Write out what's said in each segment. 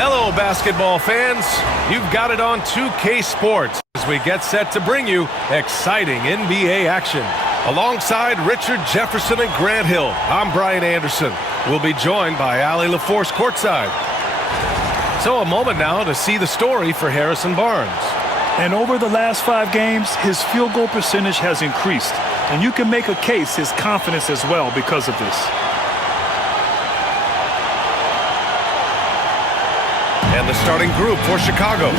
Hello, basketball fans. You've got it on 2K Sports as we get set to bring you exciting NBA action. Alongside Richard Jefferson and Grant Hill, I'm Brian Anderson. We'll be joined by Allie LaForce courtside. So a moment now to see the story for Harrison Barnes. And over the last 5 games, his field goal percentage has increased. And you can make a case his confidence as well because of this. And the starting group for Chicago.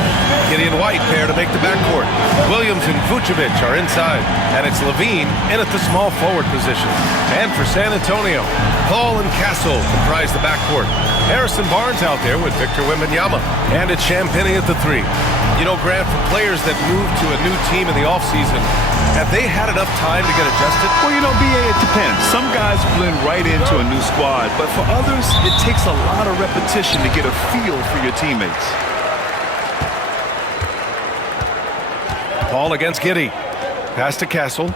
Gideon White pair to make the backcourt. Williams and Vucevic are inside. And it's Levine in at the small forward position. And for San Antonio, Paul and Castle comprise the backcourt. Harrison Barnes out there with Victor Wembanyama. And it's Champagnie at the 3. You know, Grant, for players that move to a new team in the offseason, have they had enough time to get adjusted? Well, you know, BA, it depends. Some guys blend right into a new squad, but for others, it takes a lot of repetition to get a feel for your teammates. Paul against Giddey. Pass to Castle.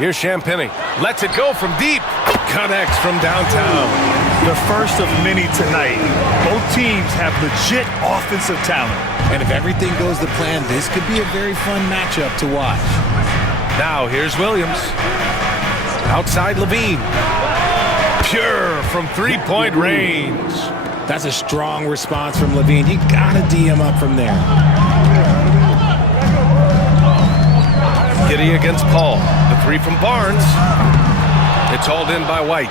Here's Champagnie. Lets it go from deep. Connects from downtown. The first of many tonight. Both teams have legit offensive talent. And if everything goes to plan, this could be a very fun matchup to watch. Now here's Williams. Outside Levine. Pure from three-point range. That's a strong response from Levine. You gotta D him up from there. Giddey against Paul. The 3 from Barnes. It's hauled in by White.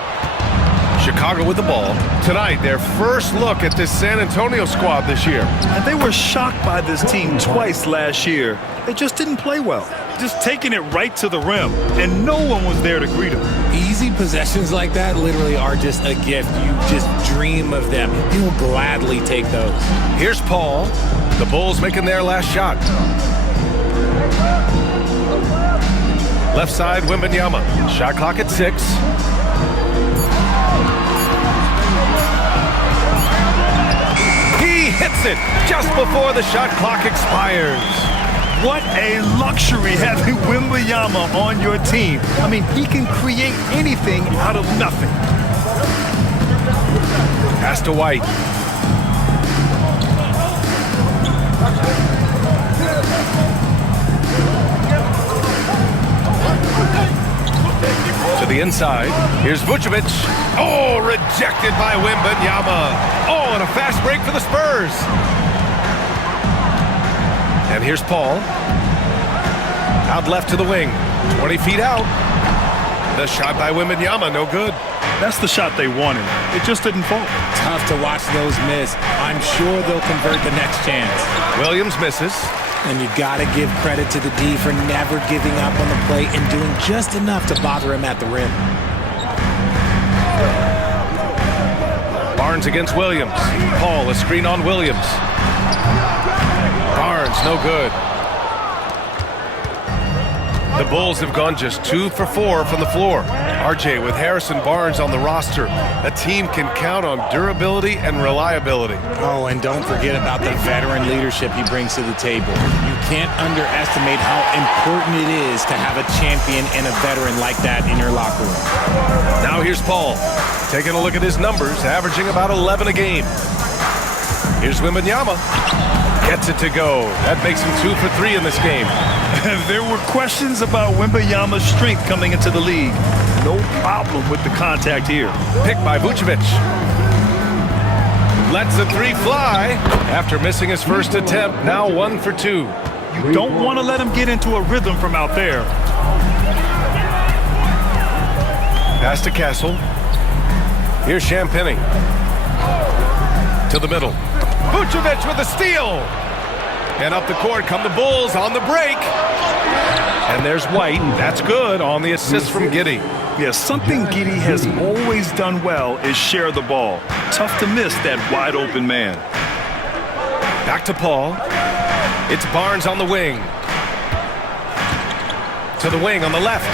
Chicago with the ball. Tonight, their first look at this San Antonio squad this year. And they were shocked by this team twice last year. They just didn't play well. Just taking it right to the rim, and no one was there to greet them. Easy possessions like that literally are just a gift. You just dream of them. You'll gladly take those. Here's Paul. The Bulls making their last shot. Left side, Wembanyama. Shot clock at 6. He hits it just before the shot clock expires. What a luxury having Wembanyama on your team. I mean, he can create anything out of nothing. Pass to White. To the inside. Here's Vucevic. Oh, rejected by Wembanyama. Oh, and a fast break for the Spurs. And here's Paul. Out left to the wing. 20 feet out. The shot by Wembanyama, no good. That's the shot they wanted. It just didn't fall. Tough to watch those miss. I'm sure they'll convert the next chance. Williams misses. And you got to give credit to the D for never giving up on the play and doing just enough to bother him at the rim. Barnes against Williams. Paul, a screen on Williams. Barnes, no good. The Bulls have gone just 2 for 4 from the floor. RJ, with Harrison Barnes on the roster, a team can count on durability and reliability. Oh, and don't forget about the veteran leadership he brings to the table. You can't underestimate how important it is to have a champion and a veteran like that in your locker room. Now here's Paul, taking a look at his numbers, averaging about 11 a game. Here's Wembanyama. Gets it to go. That makes him 2 for 3 in this game. There were questions about Wembanyama's strength coming into the league. No problem with the contact here. Picked by Vucevic. Lets the 3 fly. After missing his first attempt, now 1 for 2. You don't want to let him get into a rhythm from out there. Pass to Castle. Here's Champagnie. To the middle. Vucevic with a steal. And up the court come the Bulls on the break. And there's White. That's good on the assist from Giddey. Yeah, something Giddey has always done well is share the ball. Tough to miss that wide open man. Back to Paul. It's Barnes on the wing. To the wing on the left.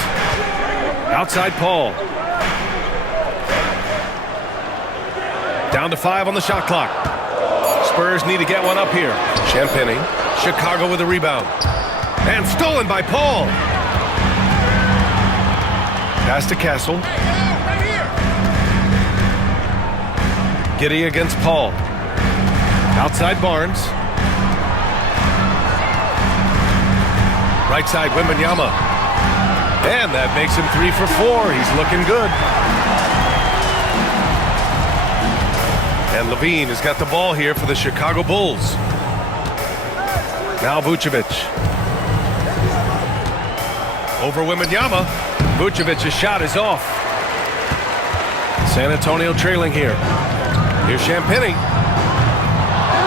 Outside Paul. Down to 5 on the shot clock. Spurs need to get one up here. Champagny. Chicago with a rebound. And stolen by Paul. Pass to Castle. Giddey against Paul. Outside Barnes. Right side Wembanyama. And that makes him 3 for 4. He's looking good. And Levine has got the ball here for the Chicago Bulls. Now Vucevic. Over Wembanyama. Vucevic's shot is off. San Antonio trailing here. Here's Champagny.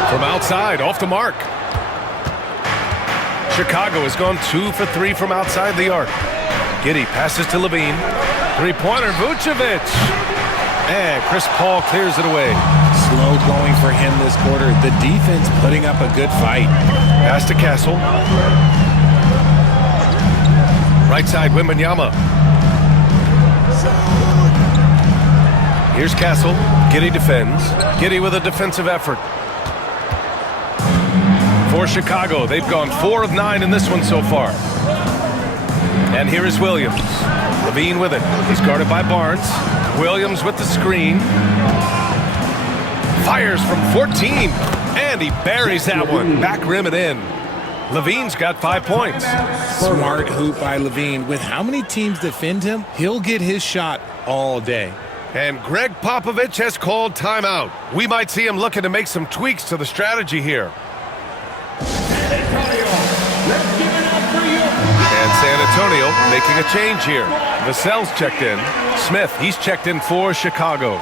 From outside, off the mark. Chicago has gone 2 for 3 from outside the arc. Giddey passes to Levine. Three-pointer, Vucevic. And Chris Paul clears it away. Slow going for him this quarter. The defense putting up a good fight. Pass to Castle. Right side, Wembanyama. Here's Castle. Giddey defends. Giddey with a defensive effort. For Chicago, they've gone 4 of 9 in this one so far. And here is Williams. Levine with it. He's guarded by Barnes. Williams with the screen. Fires from 14. And he buries that one. Back rim and in. Levine's got 5 points. Smart hoop by Levine. With how many teams defend him, he'll get his shot all day. And Greg Popovich has called timeout. We might see him looking to make some tweaks to the strategy here. And San Antonio making a change here. Vassell's checked in. Smith, he's checked in for Chicago.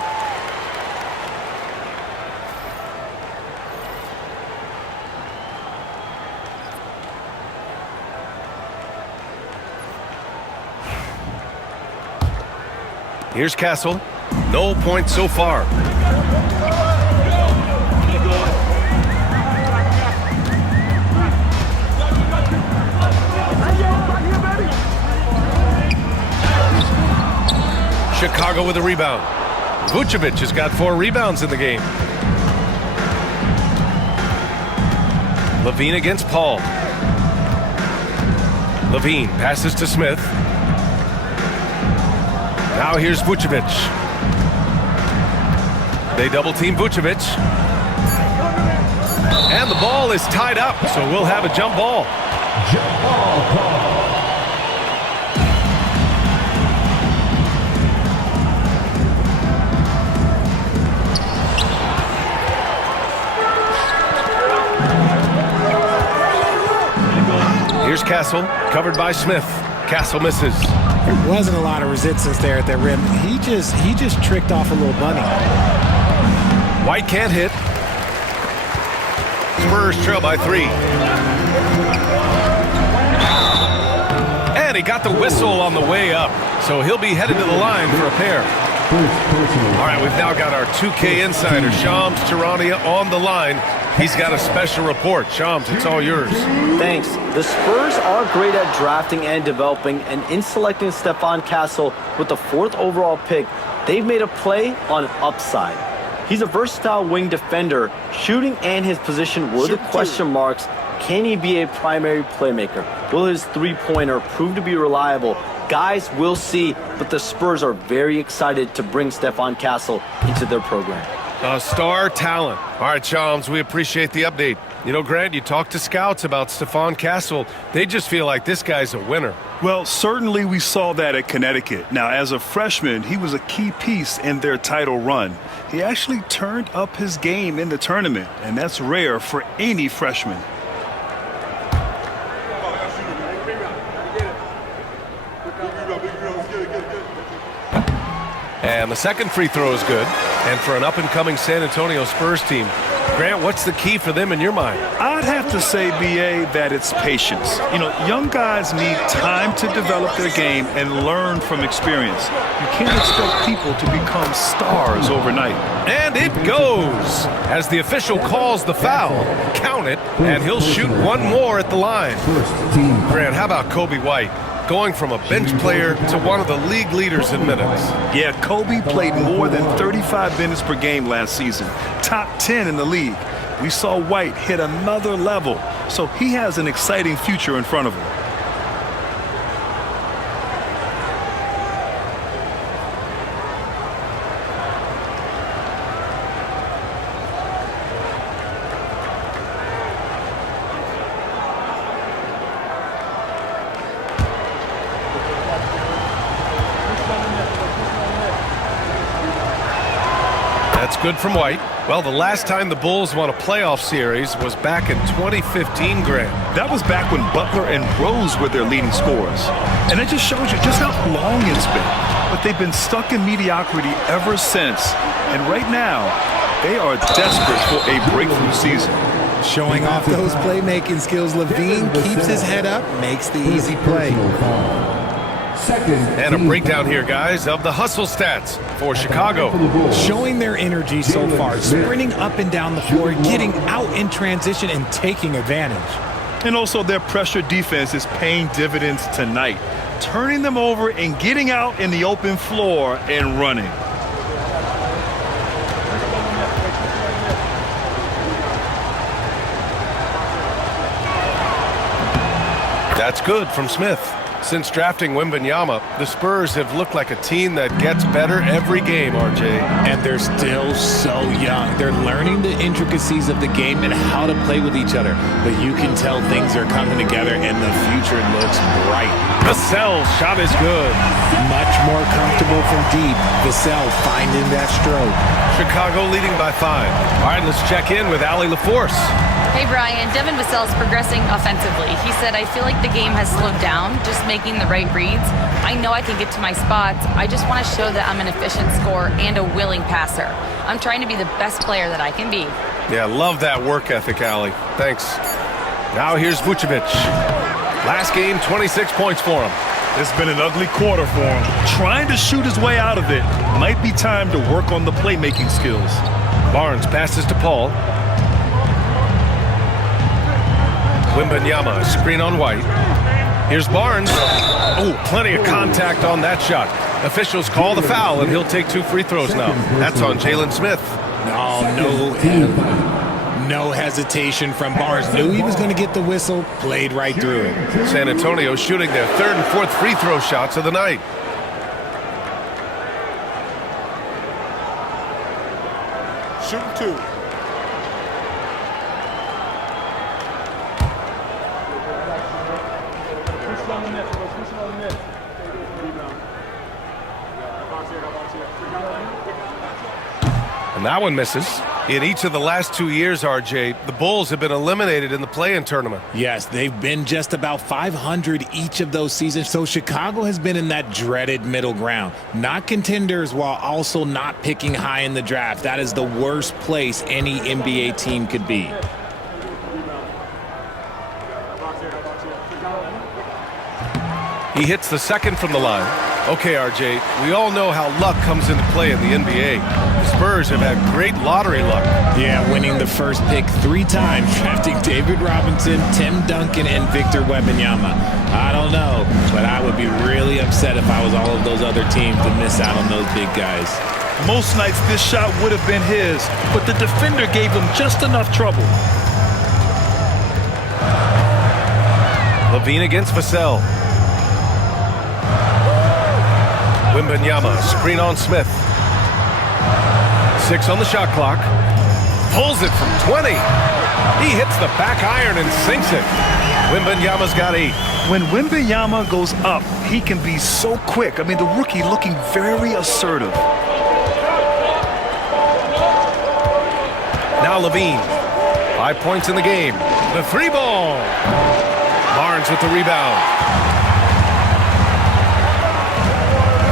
Here's Castle. No points so far. Chicago with a rebound. Vucevic has got 4 rebounds in the game. Levine against Paul. Levine passes to Smith. Now here's Vucevic. They double team Vucevic. And the ball is tied up, so we'll have a jump ball. Jump ball call. Here's Castle, covered by Smith. Castle misses. There wasn't a lot of resistance there at that rim. He just tricked off a little bunny. White can't hit. Spurs trail by 3. And he got the whistle on the way up, so he'll be headed to the line for a pair. All right, we've now got our 2K insider, Shams Charania, on the line. He's got a special report. Shams, it's all yours. Thanks. The Spurs are great at drafting and developing, and in selecting Stephon Castle with the 4th overall pick, they've made a play on upside. He's a versatile wing defender. Shooting and his position were the question marks. Can he be a primary playmaker? Will his three-pointer prove to be reliable? Guys, we'll see, but the Spurs are very excited to bring Stephon Castle into their program. A star talent. All right, Shams, we appreciate the update. You know, Grant, you talk to scouts about Stephon Castle. They just feel like this guy's a winner. Well, certainly we saw that at Connecticut. Now, as a freshman, he was a key piece in their title run. He actually turned up his game in the tournament, and that's rare for any freshman. And the second free throw is good. And for an up-and-coming San Antonio Spurs team, Grant, what's the key for them in your mind? I'd have to say, B.A., that it's patience. You know, young guys need time to develop their game and learn from experience. You can't expect people to become stars overnight. And it goes! As the official calls the foul, count it, and he'll shoot one more at the line. Grant, how about Kobe White? Going from a bench player to one of the league leaders in minutes. Yeah, Kobe played more than 35 minutes per game last season. Top 10 in the league. We saw White hit another level, so he has an exciting future in front of him. That's good from White. Well, the last time the Bulls won a playoff series was back in 2015, Graham. That was back when Butler and Rose were their leading scorers. And it just shows you just how long it's been. But they've been stuck in mediocrity ever since. And right now, they are desperate for a breakthrough season. Showing off those playmaking skills, Levine keeps his head up, makes the easy play. And a breakdown here, guys, of the hustle stats for Chicago. Showing their energy so far, sprinting up and down the floor, getting out in transition and taking advantage. And also their pressure defense is paying dividends tonight, turning them over and getting out in the open floor and running. That's good from Smith. Since drafting Wembanyama, the Spurs have looked like a team that gets better every game, RJ. And they're still so young. They're learning the intricacies of the game and how to play with each other. But you can tell things are coming together and the future looks bright. Vassell's shot is good. Much more comfortable from deep. Vassell finding that stroke. Chicago leading by 5. All right, let's check in with Allie LaForce. Hey, Brian. Devin Vassell's progressing offensively. He said, I feel like the game has slowed down, just making the right reads. I know I can get to my spots. I just want to show that I'm an efficient scorer and a willing passer. I'm trying to be the best player that I can be. Yeah, love that work ethic, Allie. Thanks. Now here's Vucevic. Last game, 26 points for him. It's been an ugly quarter for him. Trying to shoot his way out of it. Might be time to work on the playmaking skills. Barnes passes to Paul. Wembanyama, screen on White. Here's Barnes. Oh, plenty of contact on that shot. Officials call the foul, and he'll take 2 free throws now. That's on Jalen Smith. No hesitation from Barnes. Knew he was going to get the whistle, played right through it. San Antonio shooting their 3rd and 4th free throw shots of the night. Shooting 2. And that one misses. In each of the last 2 years, RJ, the Bulls have been eliminated in the play-in tournament. Yes, they've been just about 500 each of those seasons, so Chicago has been in that dreaded middle ground. Not contenders while also not picking high in the draft. That is the worst place any NBA team could be. He hits the second from the line. Okay, RJ, we all know how luck comes into play in the NBA. The Spurs have had great lottery luck. Yeah, winning the first pick 3 times, drafting David Robinson, Tim Duncan, and Victor Wembanyama. I don't know, but I would be really upset if I was all of those other teams to miss out on those big guys. Most nights this shot would have been his, but the defender gave him just enough trouble. Levine against Vassell. Wembanyama, screen on Smith. 6 on the shot clock. Pulls it from 20. He hits the back iron and sinks it. Wembanyama's got 8. When Wembanyama goes up, he can be so quick. I mean, the rookie looking very assertive. Now Levine. 5 points in the game. The 3 ball. Barnes with the rebound.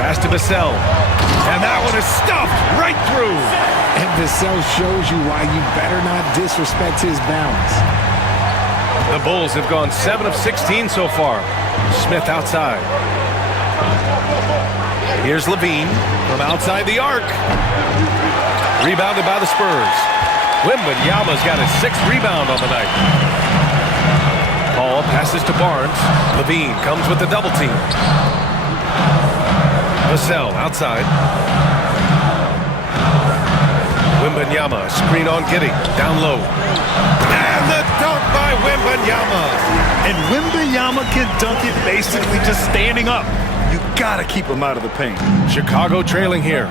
Pass to Vassell. And that one is stuffed right through. And Vassell shows you why you better not disrespect his balance. The Bulls have gone 7 of 16 so far. Smith outside. Here's Levine from outside the arc. Rebounded by the Spurs. Wembanyama's got his 6th rebound on the night. Paul passes to Barnes. Levine comes with the double team. Vassell outside. Wembanyama, screen on Giddey, down low. And the dunk by Wembanyama. And Wembanyama can dunk it basically just standing up. You gotta keep him out of the paint. Chicago trailing here.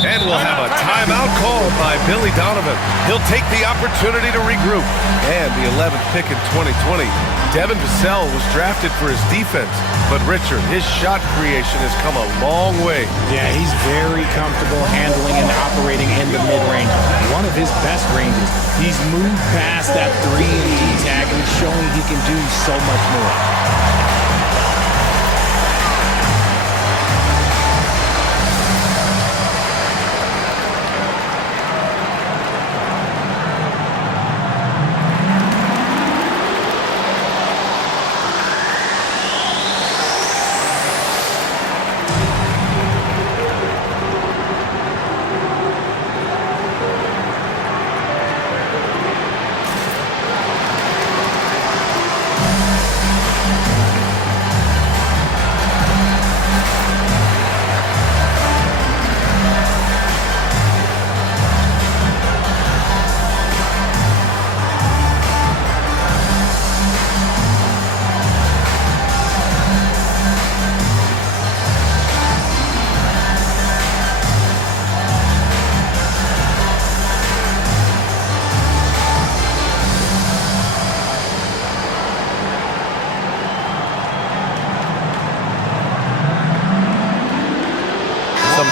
And we'll have a timeout called by Billy Donovan. He'll take the opportunity to regroup. And the 11th pick in 2020, Devin Vassell was drafted for his defense. But Richard, his shot creation has come a long way. Yeah, he's very comfortable handling and operating in the mid-range. One of his best ranges. He's moved past that 3-and-D tag and he's showing he can do so much more.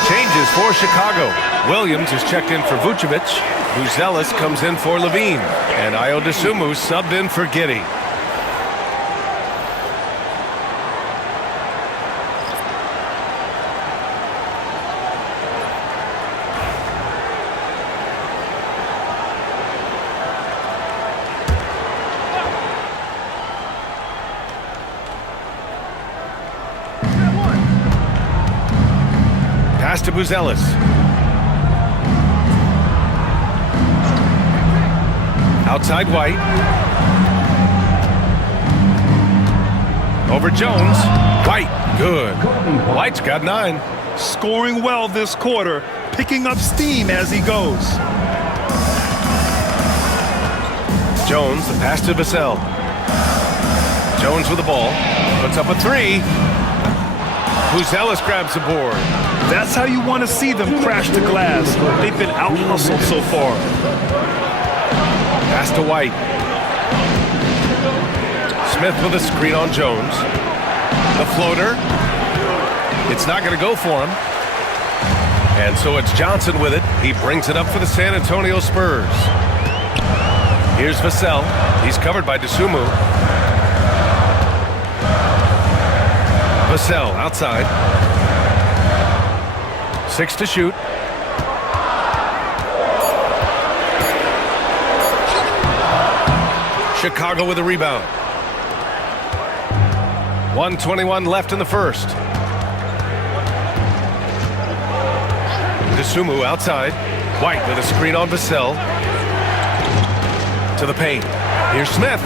Changes for Chicago. Williams is checked in for Vucevic. Buzelis comes in for Levine. And Ayo Dosunmu subbed in for Giddey. Pass to Buzelis. Outside White. Over Jones. White, good. White's got 9. Scoring well this quarter, picking up steam as he goes. Jones, the pass to Vassell. Jones with the ball. Puts up a 3. Buzelis grabs the board. That's how you want to see them crash the glass. They've been out-hustled so far. Pass to White. Smith with a screen on Jones. The floater. It's not going to go for him. And so it's Johnson with it. He brings it up for the San Antonio Spurs. Here's Vassell. He's covered by Dosunmu. Vassell outside. 6 to shoot. Chicago with a rebound. 1:21 left in the first. Dosunmu outside. White with a screen on Vassell. To the paint. Here's Smith.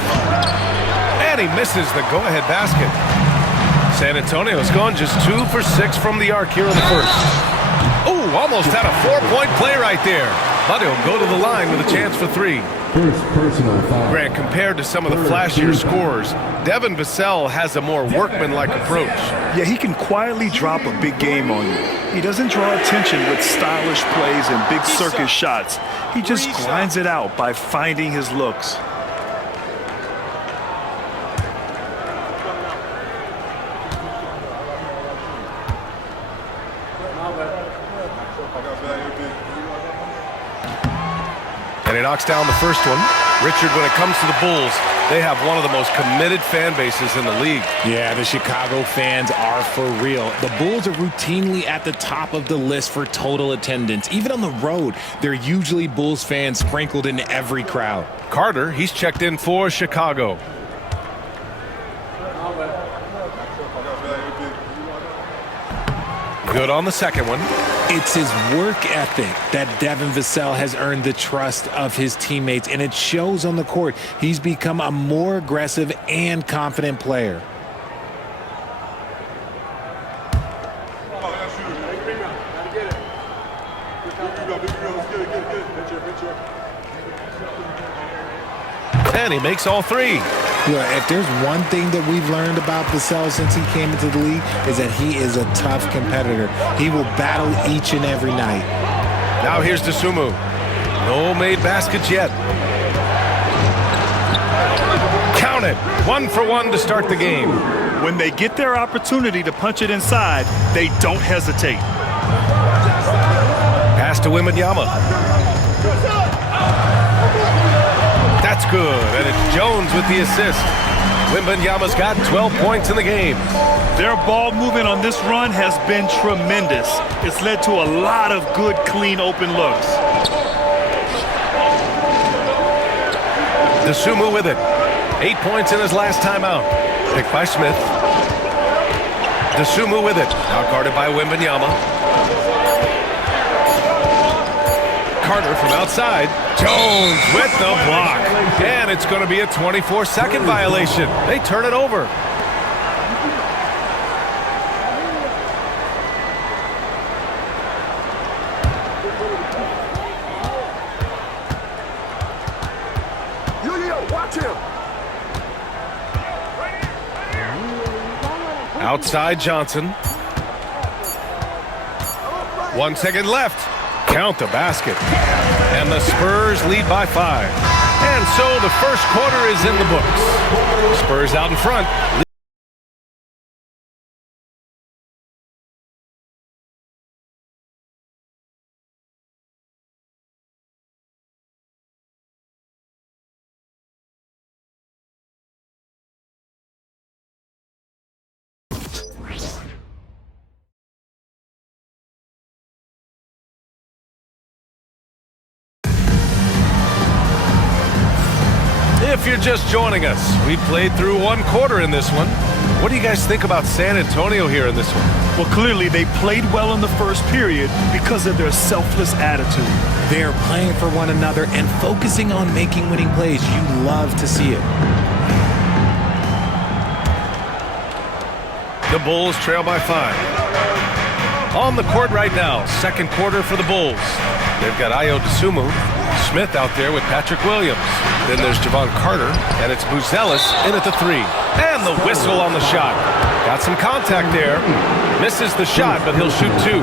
And he misses the go-ahead basket. San Antonio's gone just 2 for 6 from the arc here in the first. Ooh, almost had a 4-point play right there. But he'll go to the line with a chance for 3. First personal foul. Grant, compared to some of the flashier scorers, Devin Vassell has a more workmanlike approach. Yeah, he can quietly drop a big game on you. He doesn't draw attention with stylish plays and big circus shots. He just grinds it out by finding his looks. And he knocks down the first one. Richard, when it comes to the Bulls, they have one of the most committed fan bases in the league. Yeah, the Chicago fans are for real. The Bulls are routinely at the top of the list for total attendance. Even on the road, they're usually Bulls fans sprinkled in every crowd. Carter, he's checked in for Chicago. Good on the second one. It's his work ethic that Devin Vassell has earned the trust of his teammates, and it shows on the court. He's become a more aggressive and confident player. And he makes all three. Well, if there's one thing that we've learned about Vassell since he came into the league is that he is a tough competitor. He will battle each and every night. Now here's Dosunmu. No made baskets yet. Count it. 1 for 1 to start the game. When they get their opportunity to punch it inside, they don't hesitate. Pass to Wembanyama. That's good, and it's Jones with the assist. Wembanyama's got 12 points in the game. Their ball movement on this run has been tremendous. It's led to a lot of good, clean, open looks. Dosunmu with it. 8 points in his last timeout. Picked by Smith. Dosunmu with it. Now guarded by Wembanyama. Carter from outside. Jones with the block. And it's going to be a 24-second violation. They turn it over. Watch him. Outside Johnson. 1 second left. Count the basket. And the Spurs lead by 5. And so the first quarter is in the books. Spurs out in front. If you're just joining us, we played through 1 quarter in this one. What do you guys think about San Antonio here in this one? Well, clearly they played well in the first period because of their selfless attitude. They're playing for one another and focusing on making winning plays. You love to see it. The Bulls trail by 5. On the court right now, second quarter for the Bulls. They've got Ayo Dosunmu. Smith out there with Patrick Williams. Then there's Javon Carter, and it's Buzelis in at the 3. And the whistle on the shot. Got some contact there. Misses the shot, but he'll shoot 2.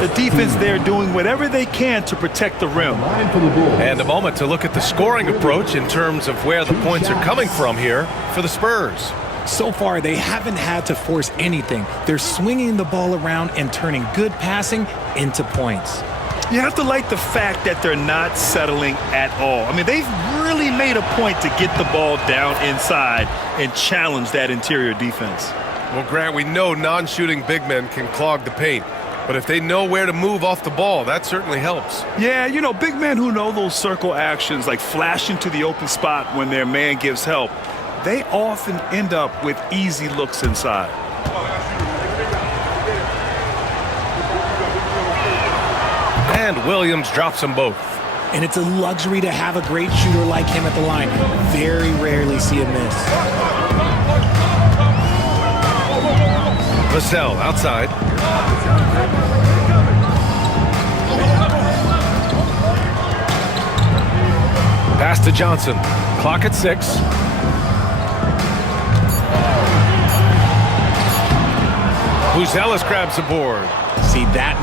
The defense there doing whatever they can to protect the rim. And a moment to look at the scoring approach in terms of where the points are coming from here for the Spurs. So far, they haven't had to force anything. They're swinging the ball around and turning good passing into points. You have to like the fact that they're not settling at all. I mean, they've really made a point to get the ball down inside and challenge that interior defense. Well, Grant, we know non-shooting big men can clog the paint. But if they know where to move off the ball, that certainly helps. Yeah, you know, big men who know those circle actions, like flashing to the open spot when their man gives help, they often end up with easy looks inside. And Williams drops them both. And it's a luxury to have a great shooter like him at the line. Very rarely see a miss. Vassell outside. Pass to Johnson. Clock at 6. Buzelis grabs the board. See, that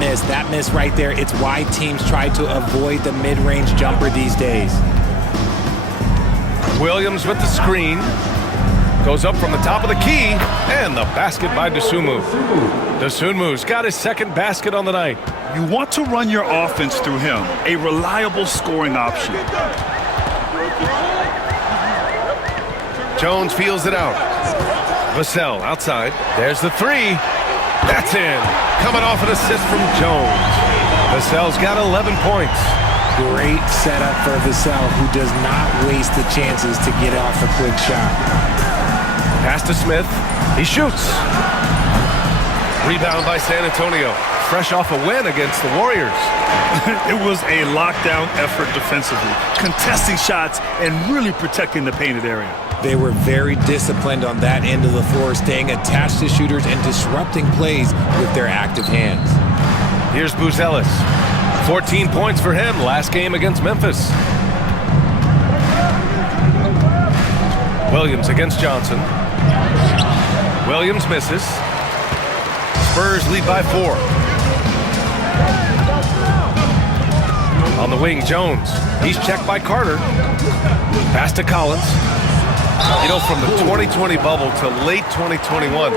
miss right there, it's why teams try to avoid the mid-range jumper these days. Williams with the screen. Goes up from the top of the key. And the basket by Dosunmu. Dosunmu's got his second basket on the night. You want to run your offense through him, a reliable scoring option. Jones feels it out. Vassell outside. There's the 3. That's in. Coming off an assist from Jones. Vassell's got 11 points. Great setup for Vassell, who does not waste the chances to get off a quick shot. Pass to Smith. He shoots. Rebound by San Antonio. Fresh off a win against the Warriors. It was a lockdown effort defensively, contesting shots and really protecting the painted area. They were very disciplined on that end of the floor, staying attached to shooters and disrupting plays with their active hands. Here's Buzelis. 14 points for him last game against Memphis. Williams against Johnson. Williams misses. Spurs lead by 4. On the wing, Jones. He's checked by Carter. Pass to Collins. You know, from the 2020 bubble to late 2021,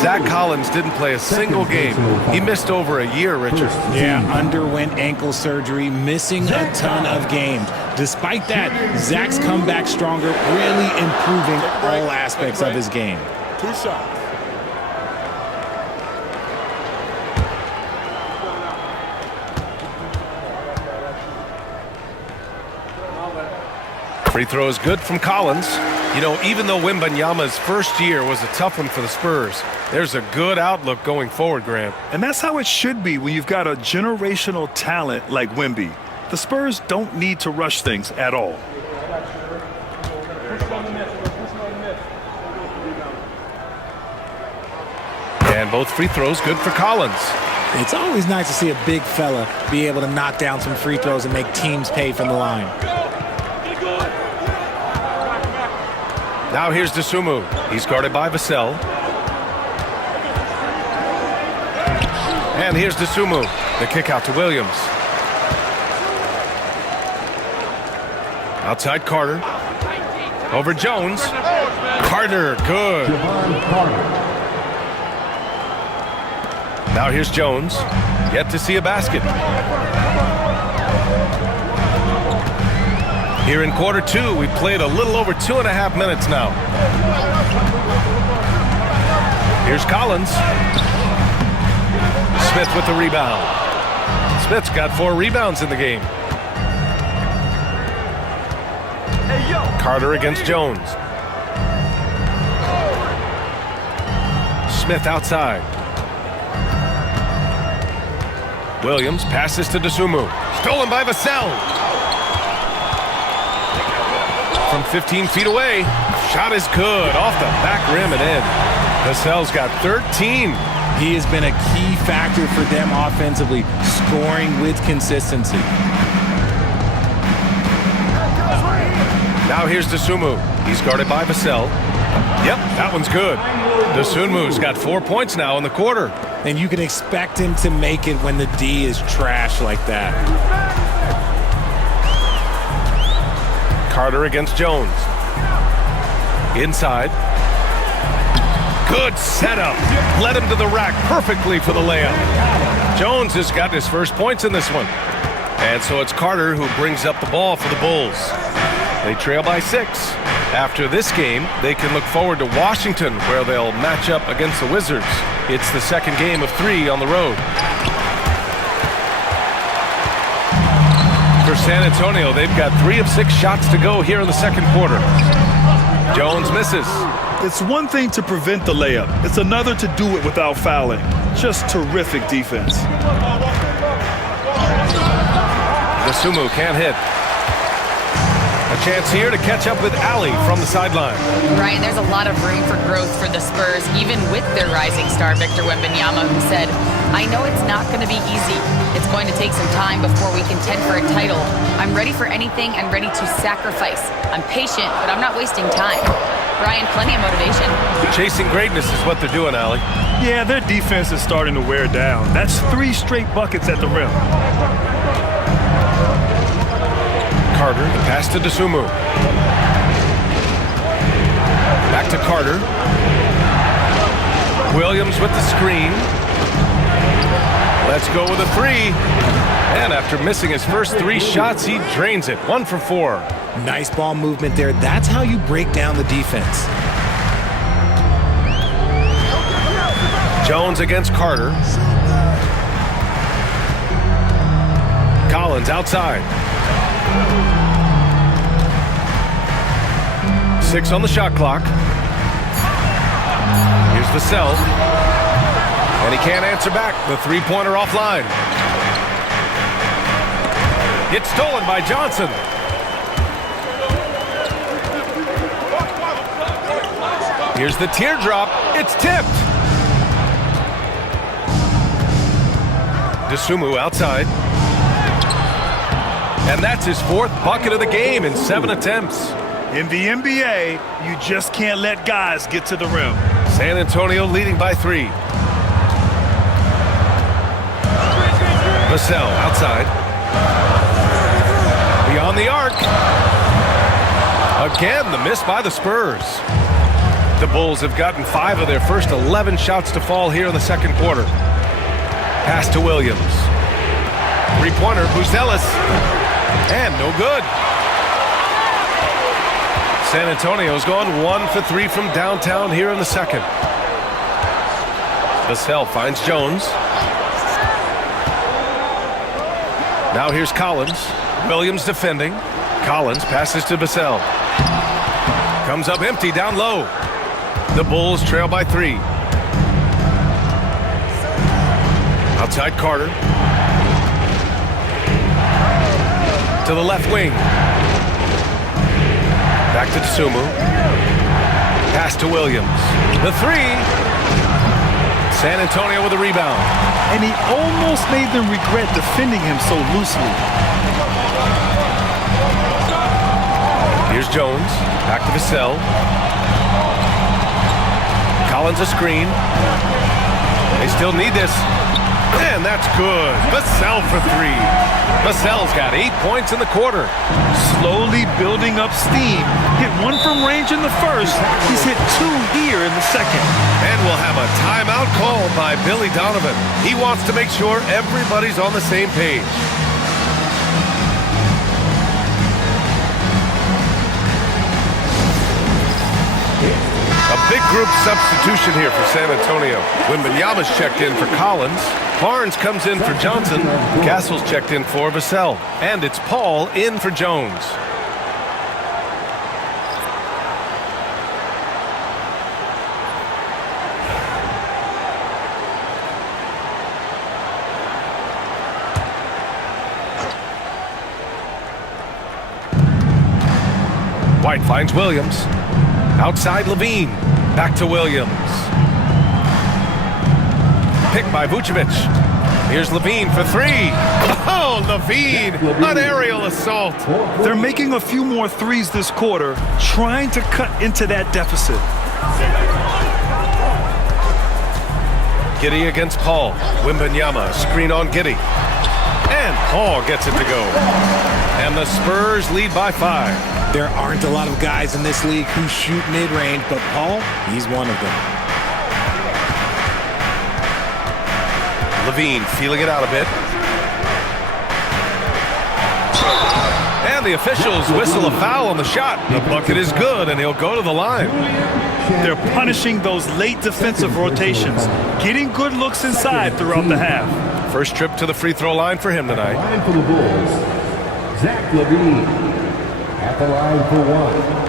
Zach Collins didn't play a single game. He missed over a year, Richard. Yeah, underwent ankle surgery, missing a ton of games. Despite that, Zach's come back stronger, really improving all aspects of his game. 2 shots. Free throw is good from Collins. You know, even though Wembanyama's first year was a tough one for the Spurs, there's a good outlook going forward, Grant. And that's how it should be when you've got a generational talent like Wemby. The Spurs don't need to rush things at all. And both free throws good for Collins. It's always nice to see a big fella be able to knock down some free throws and make teams pay from the line. Now here's Dosunmu. He's guarded by Vassell. And here's Dosunmu. The kick out to Williams. Outside Carter. Over Jones. Carter, good. Now here's Jones. Yet to see a basket. Here in quarter 2, we played a little over 2.5 minutes now. Here's Collins. Smith with the rebound. Smith's got 4 rebounds in the game. Carter against Jones. Smith outside. Williams passes to Dosunmu. Stolen by Vassell. From 15 feet away. Shot is good. Off the back rim and in. Vassell's got 13. He has been a key factor for them offensively, scoring with consistency. Now here's Dosunmu. He's guarded by Vassell. Yep, that one's good. Dosunmu's got 4 points now in the quarter. And you can expect him to make it when the D is trash like that. Carter against Jones. Inside. Good setup. Led him to the rack perfectly for the layup. Jones has got his first points in this one. And so it's Carter who brings up the ball for the Bulls. They trail by 6. After this game, they can look forward to Washington, where they'll match up against the Wizards. It's the second game of 3 on the road. For San Antonio, they've got 3 of 6 shots to go here in the second quarter. Jones misses. It's one thing to prevent the layup. It's another to do it without fouling. Just terrific defense. Dosunmu can't hit. A chance here to catch up with Ali from the sideline. Ryan, there's a lot of room for growth for the Spurs, even with their rising star, Victor Wembanyama, who said, I know it's not going to be easy. It's going to take some time before we contend for a title. I'm ready for anything and ready to sacrifice. I'm patient, but I'm not wasting time. Ryan, plenty of motivation. Chasing greatness is what they're doing, Ali. Yeah, their defense is starting to wear down. That's 3 straight buckets at the rim. Carter, the pass to Dosunmu. Back to Carter. Williams with the screen. Let's go with a 3. And after missing his first 3 shots, he drains it. 1 for 4. Nice ball movement there. That's how you break down the defense. Jones against Carter. Collins outside. 6 on the shot clock. Here's Vassell. And he can't answer back. The 3-pointer offline. It's stolen by Johnson. Here's the teardrop. It's tipped. Dosunmu outside. And that's his 4th bucket of the game in 7 attempts. In the NBA, you just can't let guys get to the rim. San Antonio leading by 3. Vassell outside. Beyond the arc. Again, the miss by the Spurs. The Bulls have gotten 5 of their first 11 shots to fall here in the second quarter. Pass to Williams. Three-pointer, Buzelis. And no good. San Antonio's gone 1 for 3 from downtown here in the second. Vassell finds Jones. Now here's Collins. Williams defending. Collins passes to Vassell. Comes up empty down low. The Bulls trail by 3. Outside Carter. To the left wing. Back to Tsumu. Pass to Williams. The 3. San Antonio with a rebound. And he almost made them regret defending him so loosely. Here's Jones. Back to Vassell. Collins a screen. They still need this. And that's good. Vassell for 3. Vassell's got 8 points in the quarter. Slowly building up steam. Hit 1 from range in the first. He's hit 2 here in the second. And we'll have a timeout called by Billy Donovan. He wants to make sure everybody's on the same page. A big group substitution here for San Antonio. Wembanyama's checked in for Collins. Barnes comes in for Johnson. Castle's checked in for Vassell. And it's Paul in for Jones. White finds Williams. Outside Levine. Back to Williams. Picked by Vucevic. Here's Levine for 3. Oh, Levine! An aerial assault. They're making a few more threes this quarter, trying to cut into that deficit. Giddey against Paul. Wembanyama, screen on Giddey. And Paul gets it to go. And the Spurs lead by 5. There aren't a lot of guys in this league who shoot mid-range, but Paul, he's one of them. Levine feeling it out a bit. And the officials whistle a foul on the shot. The bucket is good, and he'll go to the line. They're punishing those late defensive rotations, getting good looks inside throughout the half. First trip to the free throw line for him tonight. Line for the Bulls, Zach Levine at the line for 1.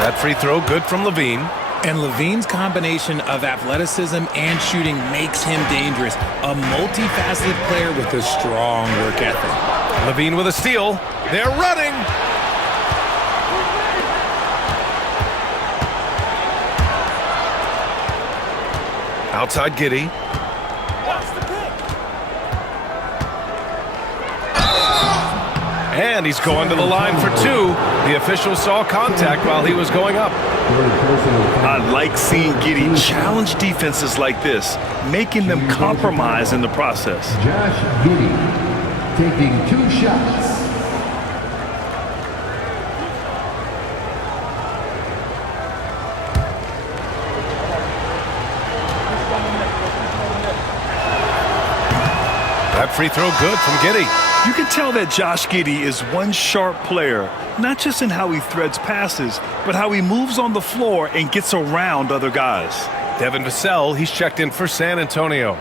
That free throw good from Levine. And Levine's combination of athleticism and shooting makes him dangerous. A multifaceted player with a strong work ethic. Levine with a steal. They're running. Outside Giddey. And he's going to the line for 2. The official saw contact while he was going up. I like seeing Giddey challenge defenses like this, making them compromise in the process. Josh Giddey taking 2 shots. That free throw good from Giddey. You can tell that Josh Giddey is one sharp player, not just in how he threads passes, but how he moves on the floor and gets around other guys. Devin Vassell, he's checked in for San Antonio.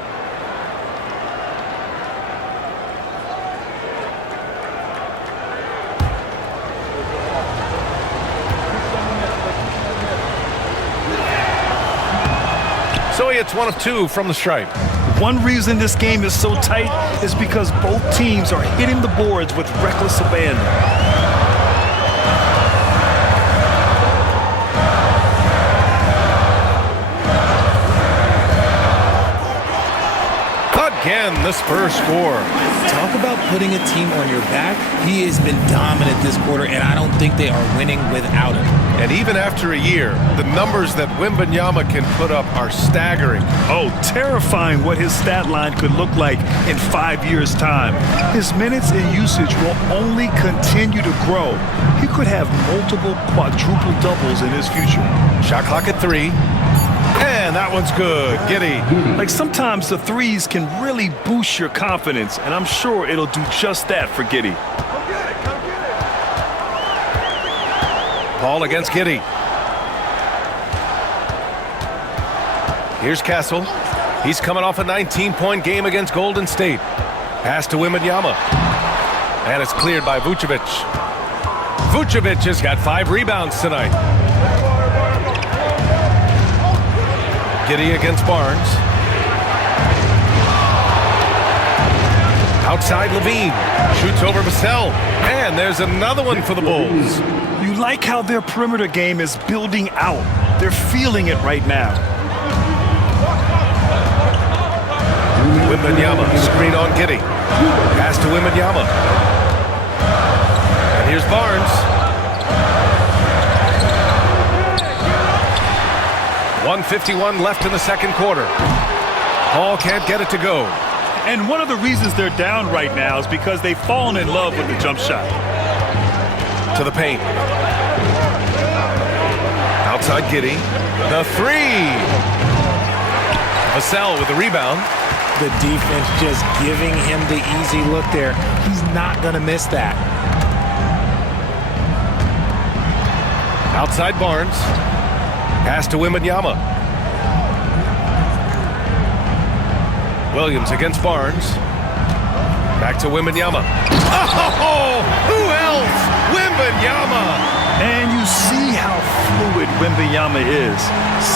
So he hits 1 of 2 from the stripe. One reason this game is so tight is because both teams are hitting the boards with reckless abandon. again, the Spurs score. Talk about putting a team on your back. He has been dominant this quarter, and I don't think they are winning without him. And even after a year, the numbers that Wembanyama can put up are staggering. Oh, terrifying what his stat line could look like in 5 years' time. His minutes and usage will only continue to grow. He could have multiple quadruple doubles in his future. Shot clock at 3. And that one's good. Giddy. Like sometimes the threes can really boost your confidence, and I'm sure it'll do just that for Giddy. Paul against Giddy. Here's Castle. He's coming off a 19-point game against Golden State. Pass to Wembanyama. And it's cleared by Vucevic. Vucevic has got 5 rebounds tonight. Giddy against Barnes. Outside Levine. Shoots over Vassell. And there's another one for the Bulls. You like how their perimeter game is building out. They're feeling it right now. Wembanyama, screen on Giddy. Pass to Wembanyama. And here's Barnes. 1:51 left in the second quarter. Paul can't get it to go. And one of the reasons they're down right now is because they've fallen in love with the jump shot. To the paint. Outside Giddy. The 3. Vassell with the rebound. The defense just giving him the easy look there. He's not going to miss that. Outside Barnes. Pass to Wembanyama. Williams against Barnes. Back to Wembanyama. Oh, who else? Wembanyama. And you see how fluid Wembanyama is.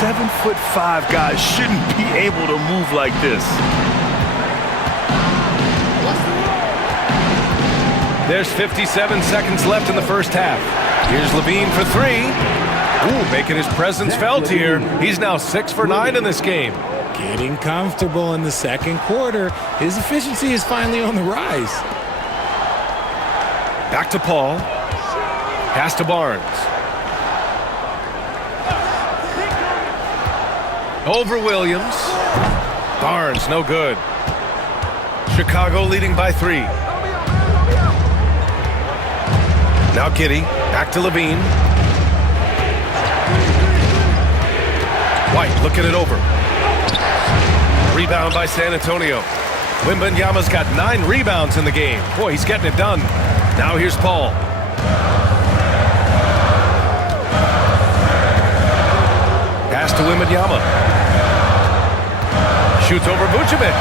7'5" guys shouldn't be able to move like this. There's 57 seconds left in the first half. Here's Levine for 3. Ooh, making his presence felt here. He's now 6 for 9 in this game. Getting comfortable in the second quarter. His efficiency is finally on the rise. Back to Paul. Pass to Barnes. Over Williams. Barnes, no good. Chicago leading by 3. Now Giddy. Back to Levine. White looking it over. Rebound by San Antonio. Wembanyama's got 9 rebounds in the game. Boy, he's getting it done. Now here's Paul. Pass to Wembanyama. Shoots over Vucevic.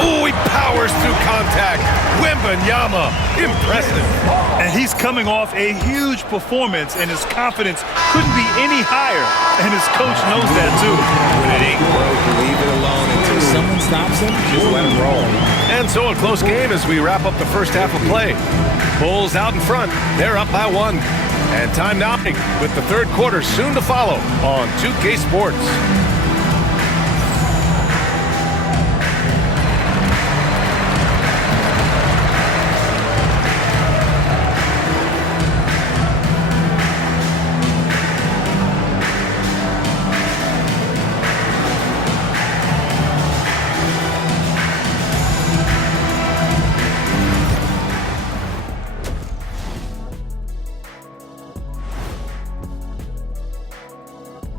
Oh, he powers through contact. Wembanyama, impressive. And he's coming off a huge performance, and his confidence couldn't be any higher. And his coach knows that too. When it ain't broke, leave it alone. Until someone stops him, just let him roll. And so a close game as we wrap up the first half of play. Bulls out in front. They're up by 1. And time now with the third quarter soon to follow on 2K Sports.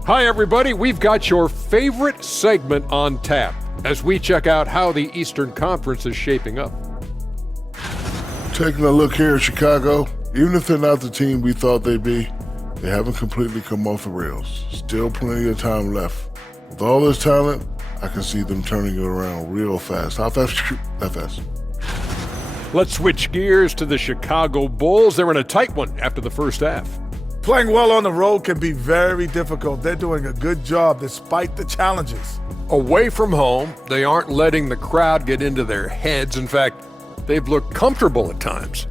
Hi, everybody. We've got your favorite segment on tap as we check out how the Eastern Conference is shaping up. Taking a look here at Chicago, even if they're not the team we thought they'd be, they haven't completely come off the rails. Still plenty of time left. With all this talent, I can see them turning it around real fast. How fast? That fast. Let's switch gears to the Chicago Bulls. They're in a tight one after the first half. Playing well on the road can be very difficult. They're doing a good job despite the challenges. Away from home, they aren't letting the crowd get into their heads. In fact, they've looked comfortable at times.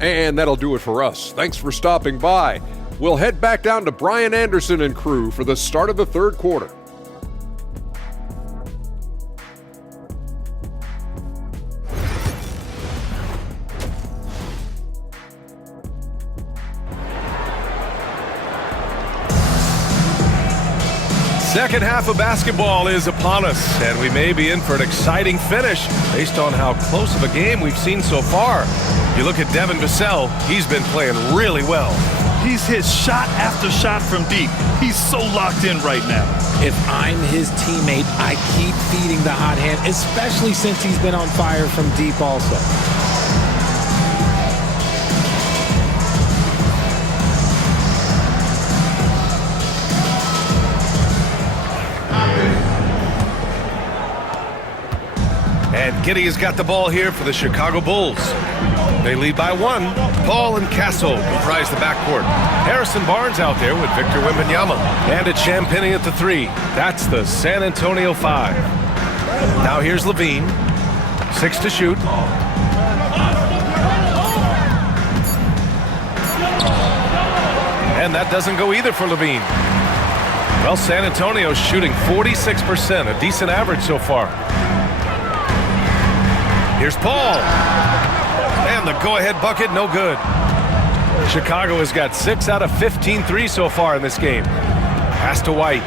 And that'll do it for us. Thanks for stopping by. we'll head back down to Brian Anderson and crew for the start of the third quarter. Second half of basketball is upon us, and we may be in for an exciting finish based on how close of a game we've seen so far. You look at Devin Vassell, he's been playing really well. He's hit shot after shot from deep. He's so locked in right now. If I'm his teammate, I keep feeding the hot hand, especially since he's been on fire from deep also. And Giddey has got the ball here for the Chicago Bulls. They lead by 1. Paul and Castle comprise the backcourt. Harrison Barnes out there with Victor Wembanyama. And it's Champagnie at the 3. That's the San Antonio 5. Now here's Levine. 6 to shoot. And that doesn't go either for Levine. Well, San Antonio's shooting 46%, a decent average so far. Here's Paul. And the go-ahead bucket, no good. Chicago has got 6 out of 15 threes so far in this game. Pass to White.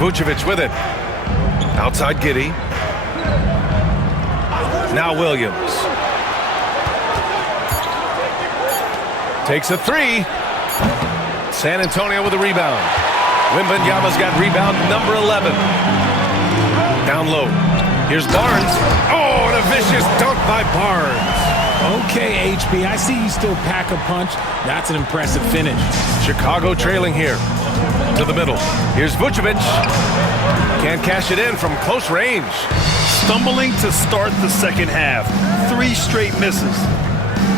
Vucevic with it. Outside Giddey. Now Williams. Takes a 3. San Antonio with a rebound. Wembanyama's got rebound number 11. Down low. Here's Barnes. Oh, and a vicious dunk by Barnes. Okay, HB, I see you still pack a punch. That's an impressive finish. Chicago trailing here. To the middle. Here's Vucevic. Can't cash it in from close range. Stumbling to start the second half. 3 straight misses.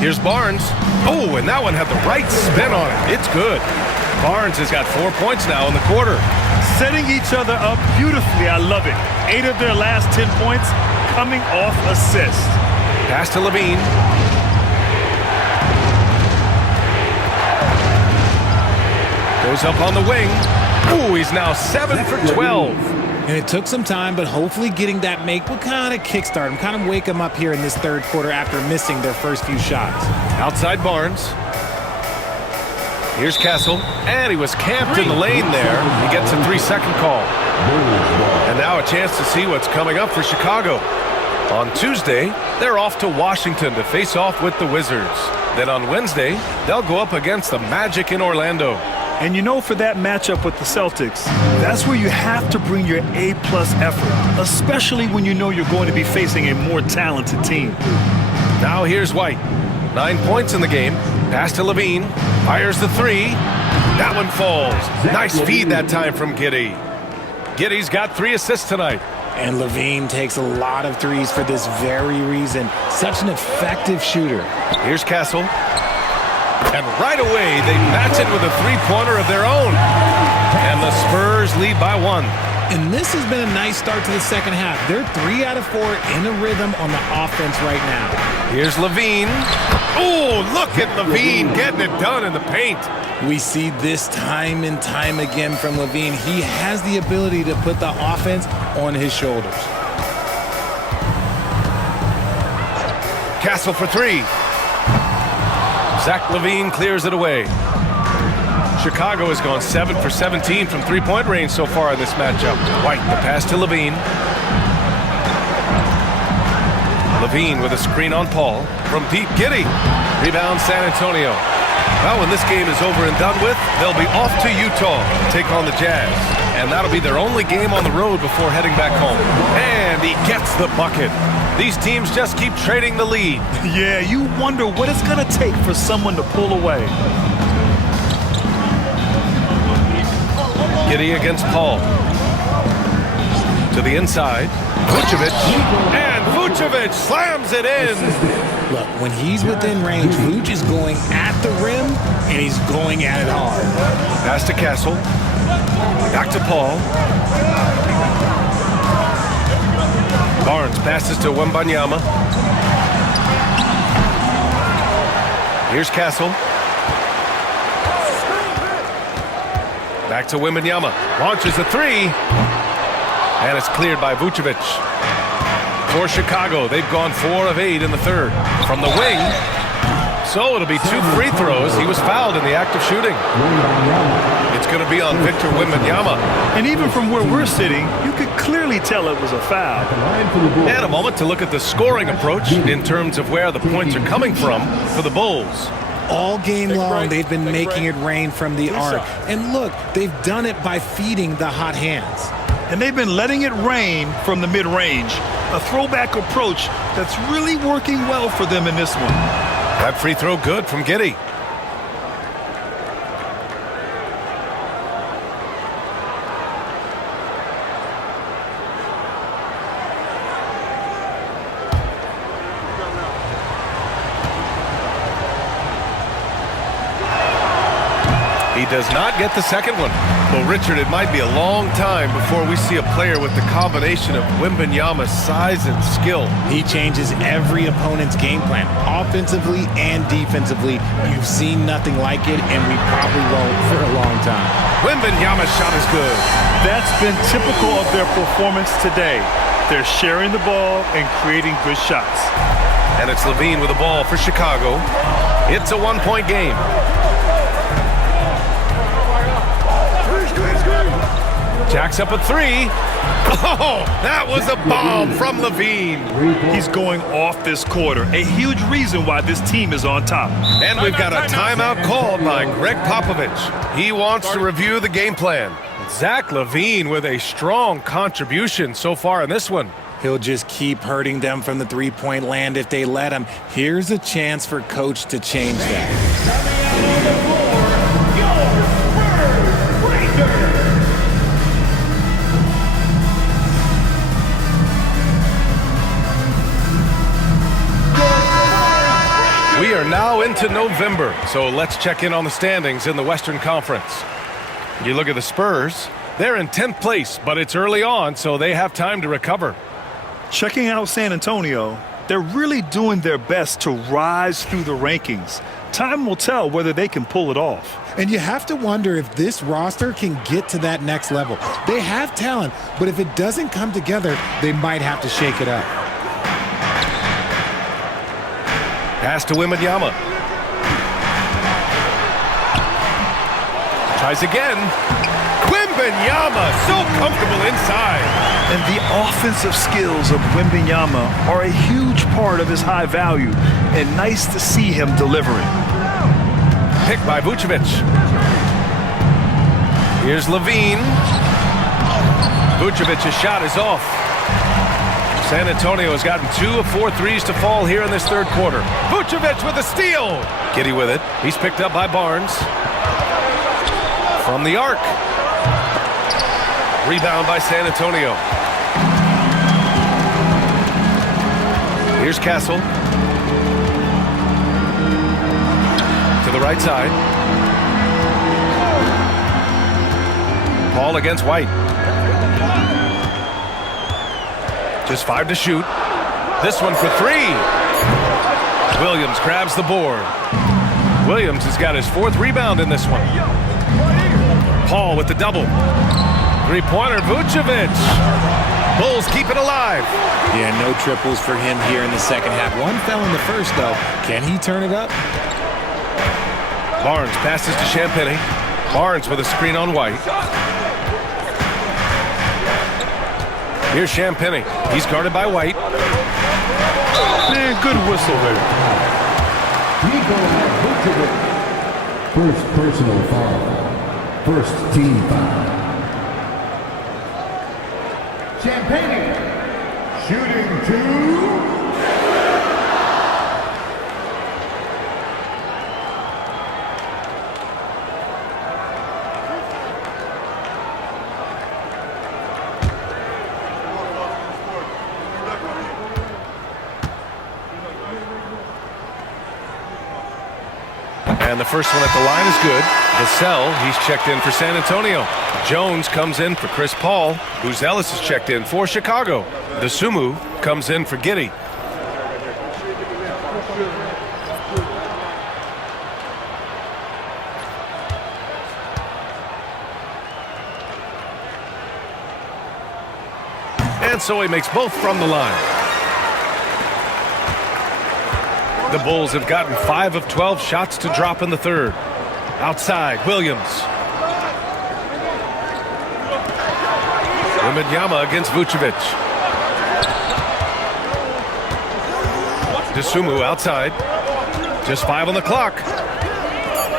Here's Barnes. Oh, and that one had the right spin on it. It's good. Barnes has got 4 points now in the quarter. Setting each other up beautifully. I love it. 8 of their last 10 points coming off assists. Pass to Levine. Goes up on the wing. Ooh, he's now 7 for 12. And it took some time, but hopefully getting that make will kind of kickstart him, kind of wake him up here in this third quarter after missing their first few shots. Outside Barnes. Here's Castle, and he was camped in the lane there. He gets a 3-second call. And now a chance to see what's coming up for Chicago. On Tuesday, they're off to Washington to face off with the Wizards. Then on Wednesday, they'll go up against the Magic in Orlando. And you know, for that matchup with the Celtics, that's where you have to bring your A-plus effort, especially when you know you're going to be facing a more talented team. Now here's White. 9 points in the game. Pass to Levine. Fires the 3. That one falls. Nice feed that time from Giddey. Giddey's got 3 assists tonight. And Levine takes a lot of threes for this very reason. Such an effective shooter. Here's Castle. And right away, they match it with a 3-pointer of their own. And the Spurs lead by 1. And this has been a nice start to the second half. They're 3 out of 4 in a rhythm on the offense right now. Here's Levine. Oh, look at Levine getting it done in the paint. We see this time and time again from Levine. He has the ability to put the offense on his shoulders. Castle for 3. Zach Levine clears it away. Chicago has gone 7 for 17 from 3-point range so far in this matchup. White, the pass to Levine. Levine with a screen on Paul. From deep, Giddey. Rebound San Antonio. Well, when this game is over and done with, they'll be off to Utah to take on the Jazz. And that'll be their only game on the road before heading back home. And he gets the bucket. These teams just keep trading the lead. Yeah, you wonder what it's going to take for someone to pull away. Giddey against Paul. To the inside. Vucevic. And Vucevic slams it in. Look, when he's within range, Vuce is going at the rim, and he's going at it hard. Pass to Castle. Back to Paul. Barnes passes to Wembanyama. Here's Castle. Back to Wembanyama. Launches a three. And it's cleared by Vucevic. For Chicago, they've gone 4 of 8 in the third. From the wing. So it'll be 2 free throws. He was fouled in the act of shooting. It's going to be on Victor Wembanyama. And even from where we're sitting, you could clearly tell it was a foul. And a moment to look at the scoring approach in terms of where the points are coming from for the Bulls. All game long, they've been making it rain from the arc. And look, they've done it by feeding the hot hands. And they've been letting it rain from the mid-range. A throwback approach that's really working well for them in this one. That free throw good from Giddey. He does not get the second one. Well, Richard, it might be a long time before we see a player with the combination of Wembanyama's size and skill. He changes every opponent's game plan, offensively and defensively. You've seen nothing like it, and we probably won't for a long time. Wembanyama's shot is good. That's been typical of their performance today. They're sharing the ball and creating good shots. And it's LaVine with the ball for Chicago. It's a one-point game. Jacks up a three. Oh, that was a bomb from LaVine. He's going off this quarter. A huge reason why this team is on top. And we've got a timeout called by Greg Popovich. He wants to review the game plan. Zach LaVine with a strong contribution so far in this one. He'll just keep hurting them from the three-point land if they let him. Here's a chance for Coach to change that. We are now into November, so let's check in on the standings in the Western Conference. You look at the Spurs, they're in 10th place, but it's early on, so they have time to recover. Checking out San Antonio, they're really doing their best to rise through the rankings. Time will tell whether they can pull it off. And you have to wonder if this roster can get to that next level. They have talent, but if it doesn't come together, they might have to shake it up. Pass to Wembanyama. Tries again. Wembanyama, so comfortable inside. And the offensive skills of Wembanyama are a huge part of his high value, and nice to see him delivering. Picked by Vucevic. Here's LaVine. Vucevic's shot is off. San Antonio has gotten 2 of 4 threes to fall here in this third quarter. Vucevic with a steal. Giddey with it. He's picked up by Barnes. From the arc. Rebound by San Antonio. Here's Castle. To the right side. Paul against White. Just 5 to shoot. This one for 3. Williams grabs the board. Williams has got his 4th rebound in this one. Paul with the double. Three-pointer, Vucevic. Bulls keep it alive. Yeah, no triples for him here in the second half. One fell in the first, though. Can he turn it up? Barnes passes to Champagnie. Barnes with a screen on White. Here's Champagnie. He's guarded by White. Man, good whistle there. First personal foul. First team foul. Champagnie shooting 2. And the first one at the line is good. Vassell, he's checked in for San Antonio. Jones comes in for Chris Paul. Buzelis is checked in for Chicago. Dosunmu comes in for Giddey. And so he makes both from the line. The Bulls have gotten 5 of 12 shots to drop in the third. Outside, Williams. Wembanyama against Vucevic. Dosunmu outside. Just 5 on the clock.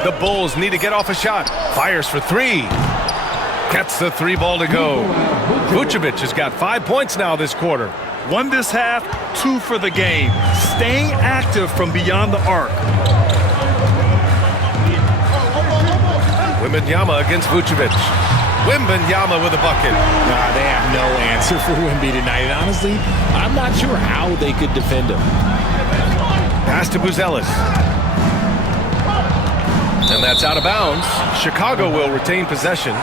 The Bulls need to get off a shot. Fires for 3. Gets the 3 ball to go. Vucevic has got 5 points now this quarter. 1 this half, 2 for the game. Staying active from beyond the arc. Wembanyama against Vucevic. Wembanyama with a bucket. They have no answer for Wemby tonight. And honestly, I'm not sure how they could defend him. Pass to Buzelis. And that's out of bounds. Chicago will retain possession.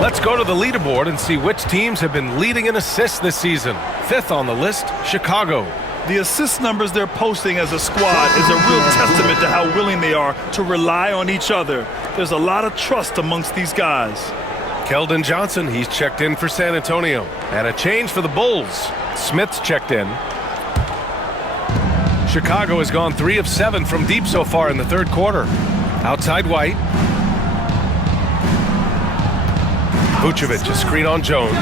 Let's go to the leaderboard and see which teams have been leading in assists this season. 5th on the list, Chicago. The assist numbers they're posting as a squad is a real testament to how willing they are to rely on each other. There's a lot of trust amongst these guys. Keldon Johnson, he's checked in for San Antonio. And a change for the Bulls. Smith's checked in. Chicago has gone 3 of 7 from deep so far in the third quarter. Outside White. Vucevic, a screen on Jones.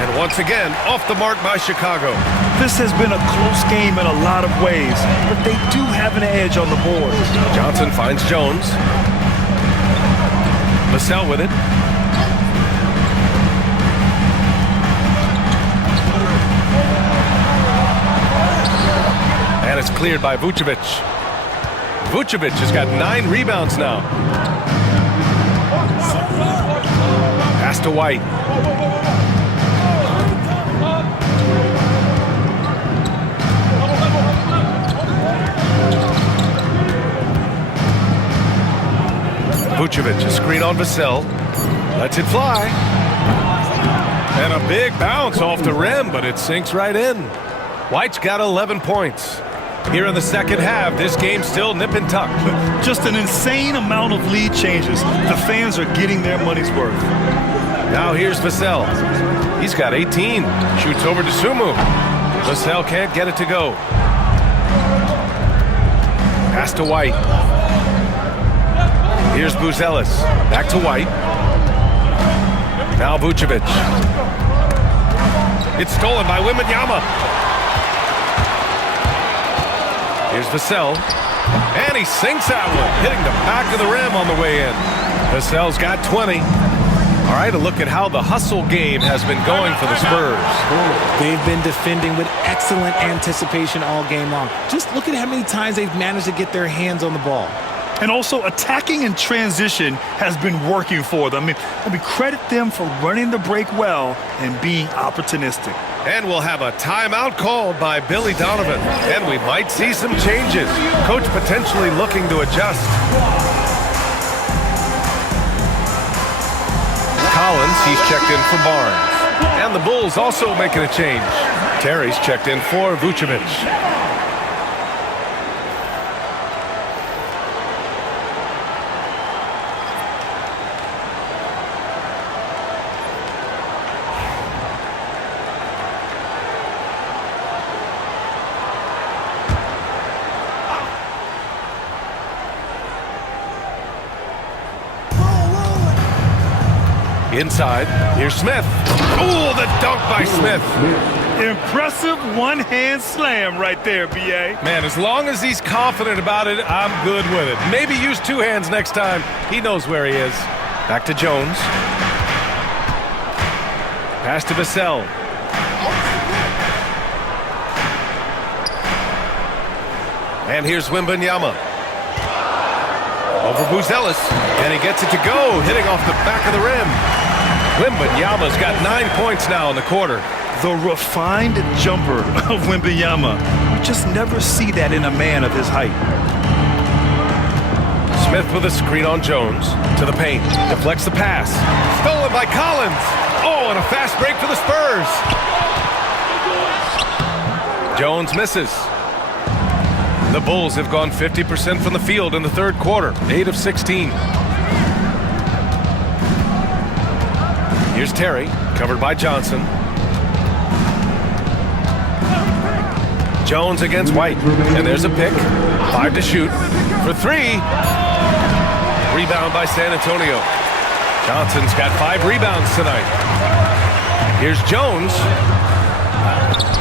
And once again, off the mark by Chicago. This has been a close game in a lot of ways, but they do have an edge on the board. Johnson finds Jones. Vassell with it. And it's cleared by Vucevic. Vucevic has got 9 rebounds now. Pass to White. Vucevic, a screen on Vassell. Lets it fly. And a big bounce off the rim, but it sinks right in. White's got 11 points. Here in the second half, this game's still nip and tuck. Just an insane amount of lead changes. The fans are getting their money's worth. Now here's Vassell. He's got 18. Shoots over to Sumu. Vassell can't get it to go. Pass to White. Here's Buzelis. Back to White. Now Vucevic. It's stolen by Wembanyama. Here's Vassell. And he sinks that one, hitting the back of the rim on the way in. Vassell's got 20. All right, a look at how the hustle game has been going for the Spurs. They've been defending with excellent anticipation all game long. Just look at how many times they've managed to get their hands on the ball. And also, attacking in transition has been working for them. I mean, credit them for running the break well and being opportunistic. And we'll have a timeout called by Billy Donovan. And we might see some changes. Coach potentially looking to adjust. Collins, he's checked in for Barnes. And the Bulls also making a change. Terry's checked in for Vucevic. Inside, here's Smith. Ooh, the dunk by Smith. Impressive one-hand slam right there, B.A. Man, as long as he's confident about it, I'm good with it. Maybe use 2 hands next time. He knows where he is. Back to Jones. Pass to Vassell. And here's Wembanyama. Over Buzelis. And he gets it to go, hitting off the back of the rim. Wembanyama's got 9 points now in the quarter. The refined jumper of Wembanyama. You just never see that in a man of his height. Smith with a screen on Jones. To the paint. Deflects the pass. Stolen by Collins. Oh, and a fast break for the Spurs. Jones misses. The Bulls have gone 50% from the field in the third quarter. 8 of 16. Here's Terry, covered by Johnson. Jones against White, and there's a pick. 5 to shoot for 3. Rebound by San Antonio. Johnson's got 5 rebounds tonight. Here's Jones.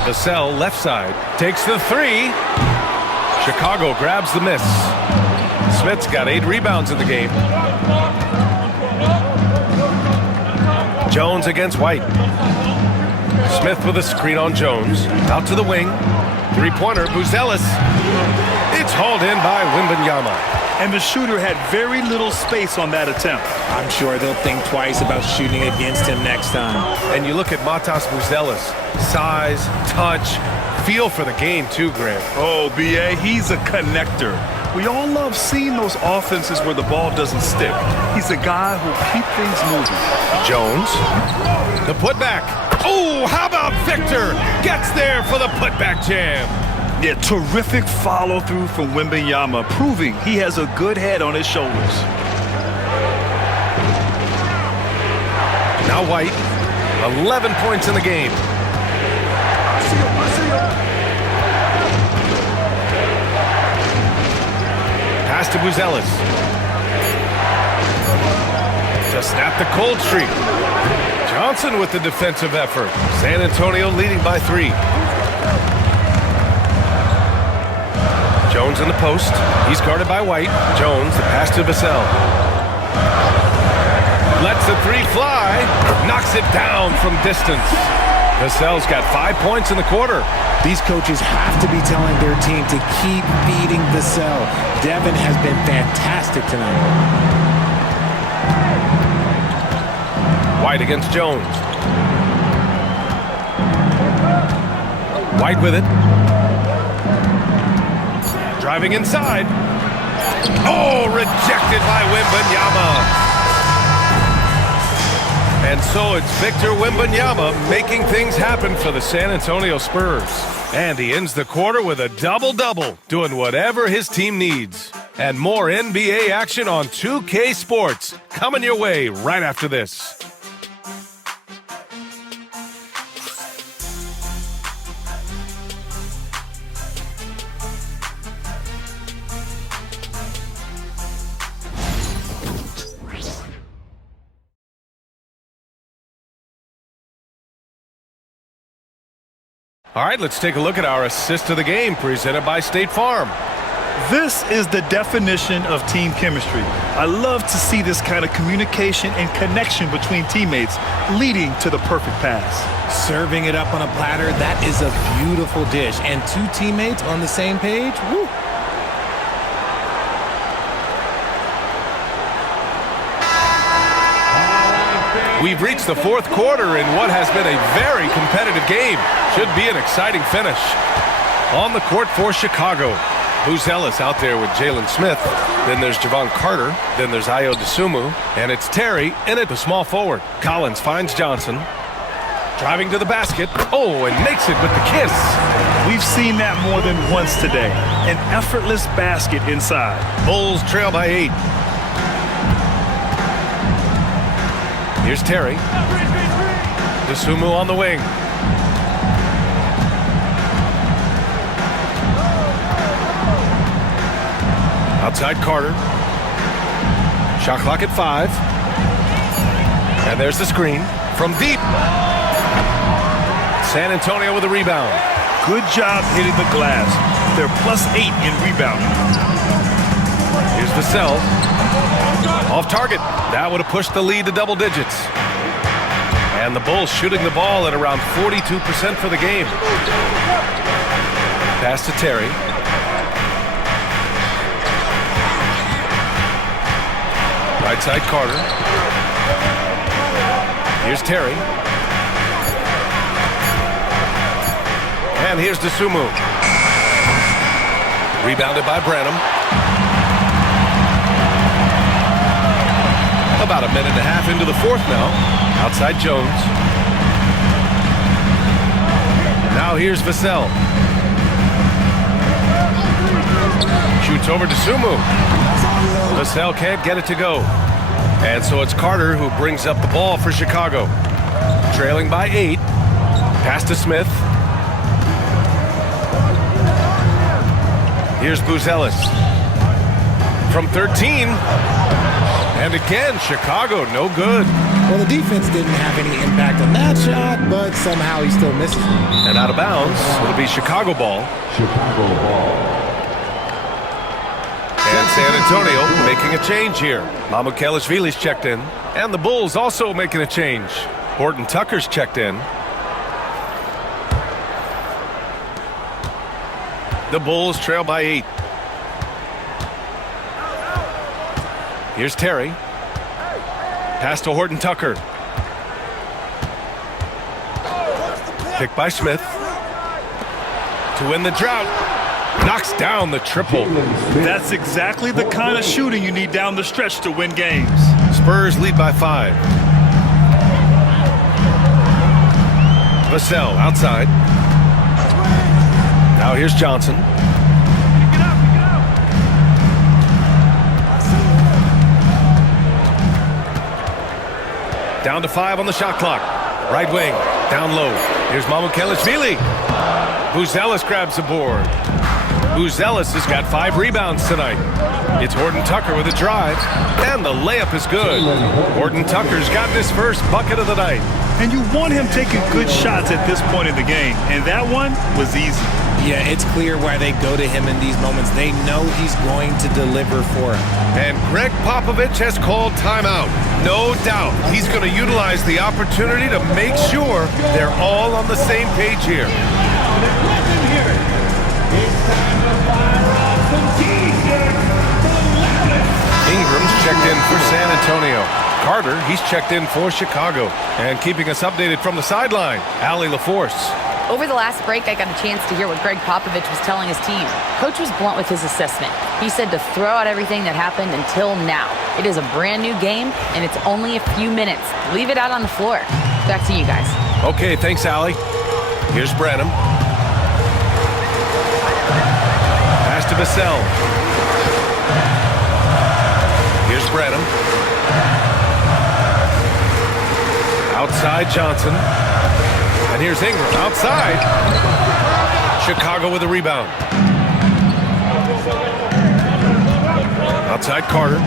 Vassell, left side, takes the 3. Chicago grabs the miss. Smith's got 8 rebounds in the game. Jones against White. Smith with a screen on Jones. Out to the wing. 3-pointer, Buzelis. It's hauled in by Wembanyama. And the shooter had very little space on that attempt. I'm sure they'll think twice about shooting against him next time. And you look at Matas Buzelis. Size, touch, feel for the game too, Grant. Oh, B.A., he's a connector. We all love seeing those offenses where the ball doesn't stick. He's a guy who'll keep things moving. Jones, the putback. Oh, how about Victor? Gets there for the putback jam. Yeah, terrific follow-through from Wembanyama, proving he has a good head on his shoulders. Now White, 11 points in the game. Pass to Buzelis. To snap the cold streak. Johnson with the defensive effort. San Antonio leading by 3. Jones in the post. He's guarded by White. Jones, the pass to Vassell. Lets the 3 fly. Knocks it down from distance. Vassell's got 5 points in the quarter. These coaches have to be telling their team to keep feeding Vassell. Devin has been fantastic tonight. White against Jones. White with it. Driving inside. Oh, rejected by Wembanyama. And so it's Victor Wembanyama making things happen for the San Antonio Spurs. And he ends the quarter with a double-double, doing whatever his team needs. And more NBA action on 2K Sports coming your way right after this. All right, let's take a look at our assist of the game presented by State Farm. This is the definition of team chemistry. I love to see this kind of communication and connection between teammates leading to the perfect pass. Serving it up on a platter, that is a beautiful dish. And 2 teammates on the same page, woo. We've reached the 4th quarter in what has been a very competitive game. Should be an exciting finish. On the court for Chicago. Buzelis out there with Jalen Smith. Then there's Javon Carter. Then there's Ayo Dosunmu. And it's Terry in it, the small forward. Collins finds Johnson. Driving to the basket. Oh, and makes it with the kiss. We've seen that more than once today. An effortless basket inside. Bulls trail by 8. Here's Terry. Dosunmu on the wing. Outside Carter. Shot clock at 5. And there's the screen from deep. San Antonio with a rebound. Good job hitting the glass. They're +8 in rebounding. Here's Vassell. Off target. That would have pushed the lead to double digits. And the Bulls shooting the ball at around 42% for the game. Pass to Terry. Right side Carter. Here's Terry. And here's Dosunmu. Rebounded by Branham. About a minute and a half into the 4th now. Outside Jones. Now here's Vassell. Shoots over to Dosunmu. Vassell can't get it to go. And so it's Carter who brings up the ball for Chicago. Trailing by 8. Pass to Smith. Here's Buzelis. From 13. And again, Chicago, no good. Well, the defense didn't have any impact on that shot, but somehow he still misses it. And out of bounds, it'll be Chicago ball. Chicago ball. And San Antonio making a change here. Mamukelashvili's checked in. And the Bulls also making a change. Horton Tucker's checked in. The Bulls trail by 8. Here's Terry. Pass to Horton Tucker. Picked by Smith. To win the drought. Knocks down the triple. That's exactly the kind of shooting you need down the stretch to win games. Spurs lead by 5. Vassell outside. Now here's Johnson. Down to 5 on the shot clock. Right wing, down low. Here's Mamukelashvili. Buzelis grabs the board. Buzelis has got 5 rebounds tonight. It's Horton Tucker with a drive, and the layup is good. Horton Tucker's got his first bucket of the night. And you want him taking good shots at this point in the game, and that one was easy. Yeah, it's clear why they go to him in these moments. They know he's going to deliver for him. And Greg Popovich has called timeout. No doubt he's going to utilize the opportunity to make sure they're all on the same page here. Ingram's checked in for San Antonio. Carter, he's checked in for Chicago. And keeping us updated from the sideline, Allie LaForce. Over the last break, I got a chance to hear what Greg Popovich was telling his team. Coach was blunt with his assessment. He said to throw out everything that happened until now. It is a brand new game, and it's only a few minutes. Leave it out on the floor. Back to you guys. Okay, thanks, Allie. Here's Branham. Pass to Vassell. Here's Branham. Outside Johnson. And here's Ingram outside. Chicago with a rebound. Outside Carter.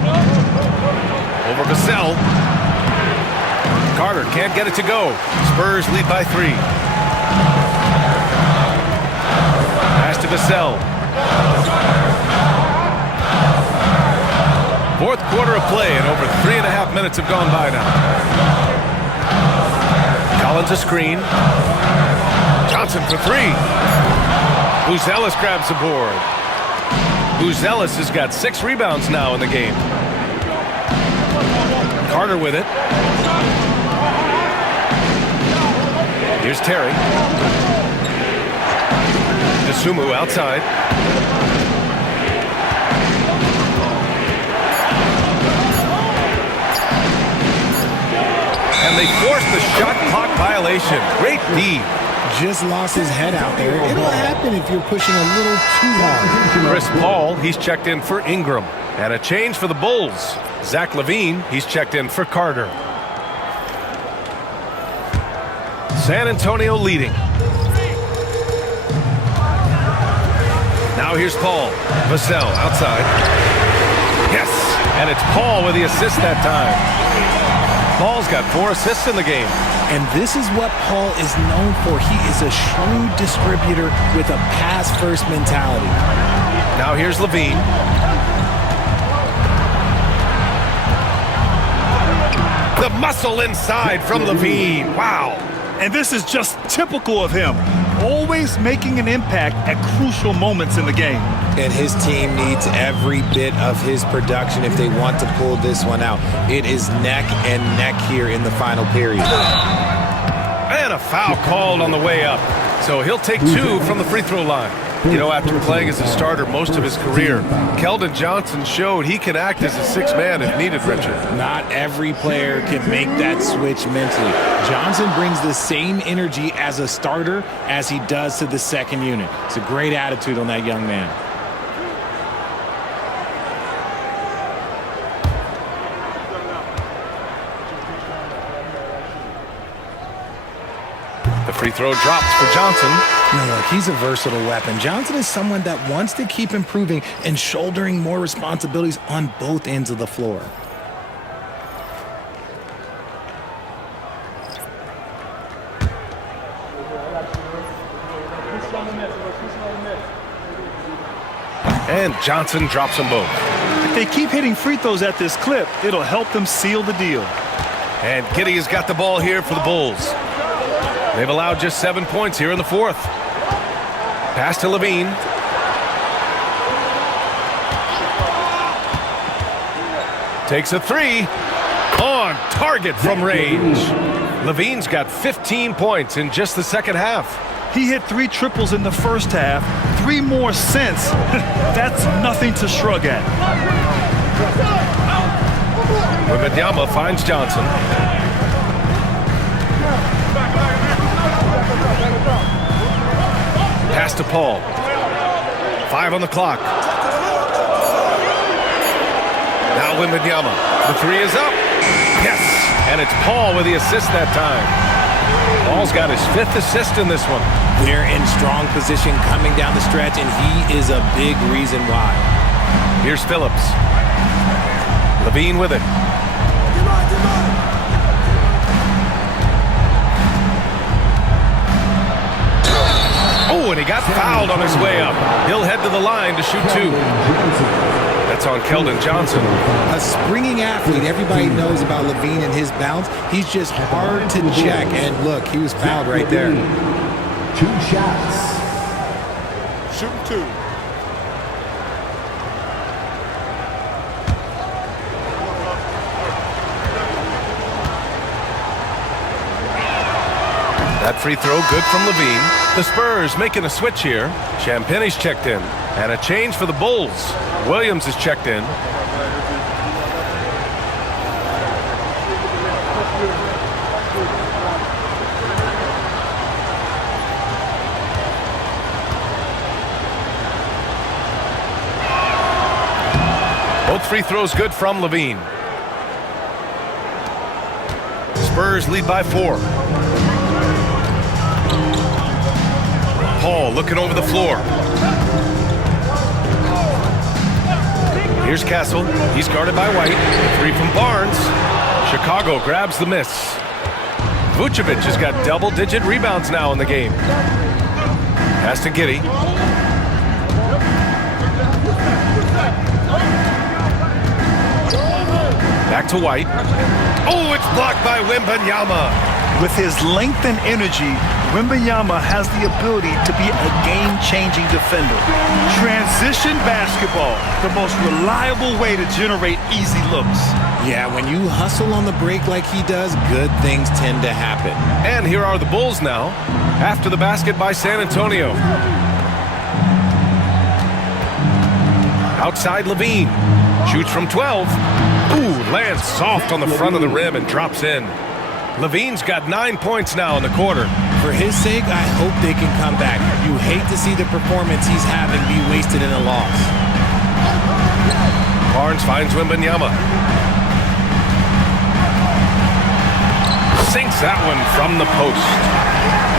Over Vassell. Carter can't get it to go. Spurs lead by 3. Pass to Vassell. Fourth quarter of play, and over 3.5 minutes have gone by now. Collins a screen. Johnson for 3. Buzelis grabs the board. Buzelis has got 6 rebounds now in the game. Carter with it. Here's Terry. Dosunmu outside. And they forced the shot clock violation. Great D. Just lost his head out there. It'll happen if you're pushing a little too hard. Chris Paul, he's checked in for Ingram. And a change for the Bulls. Zach LaVine, he's checked in for Carter. San Antonio leading. Now here's Paul. Vassell outside. Yes, and it's Paul with the assist that time. Paul's got 4 assists in the game. And this is what Paul is known for. He is a shrewd distributor with a pass-first mentality. Now here's LaVine. The muscle inside from LaVine. Wow. And this is just typical of him. Always making an impact at crucial moments in the game. And his team needs every bit of his production if they want to pull this one out. It is neck and neck here in the final period. And a foul called on the way up. So he'll take 2 from the free throw line. You know, after playing as a starter most of his career, Keldon Johnson showed he can act as a 6th man if needed, Richard. Not every player can make that switch mentally. Johnson brings the same energy as a starter as he does to the second unit. It's a great attitude on that young man. The free throw drops for Johnson. Look, he's a versatile weapon. Johnson is someone that wants to keep improving and shouldering more responsibilities on both ends of the floor. And Johnson drops them both. If they keep hitting free throws at this clip, it'll help them seal the deal. And Giddey has got the ball here for the Bulls. They've allowed just 7 points here in the fourth. Pass to Levine. Takes a three. On target from range. Levine's got 15 points in just the second half. He hit 3 triples in the first half, 3 more since. That's nothing to shrug at. Wembanyama finds Johnson. Pass to Paul. 5 on the clock. Now Wembanyama. The three is up. Yes! And it's Paul with the assist that time. Paul's got his 5th assist in this one. They're in strong position coming down the stretch, and he is a big reason why. Here's Phillips. Levine with it. Oh, and he got fouled on his way up. He'll head to the line to shoot 2. That's on Keldon Johnson. A springing athlete. Everybody knows about Levine and his bounce. He's just hard to check. And look, he was fouled right there. 2 shots. Shooting 2. That free throw good from Levine. The Spurs making a switch here. Champagne's checked in. And a change for the Bulls. Williams is checked in. Both free throws good from Levine. Spurs lead by 4. Paul looking over the floor. Here's Castle. He's guarded by White. 3 from Barnes. Chicago grabs the miss. Vucevic has got double-digit rebounds now in the game. Pass to Giddey. Back to White. Oh, it's blocked by Wembanyama. With his length and energy, Wembanyama has the ability to be a game-changing defender. Transition basketball, the most reliable way to generate easy looks. Yeah, when you hustle on the break like he does, good things tend to happen. And here are the Bulls now, after the basket by San Antonio. Outside Levine. Shoots from 12. Ooh, lands soft on the front of the rim and drops in. Levine's got 9 points now in the quarter. For his sake, I hope they can come back. You hate to see the performance he's having be wasted in a loss. Barnes finds Wembanyama. Sinks that one from the post.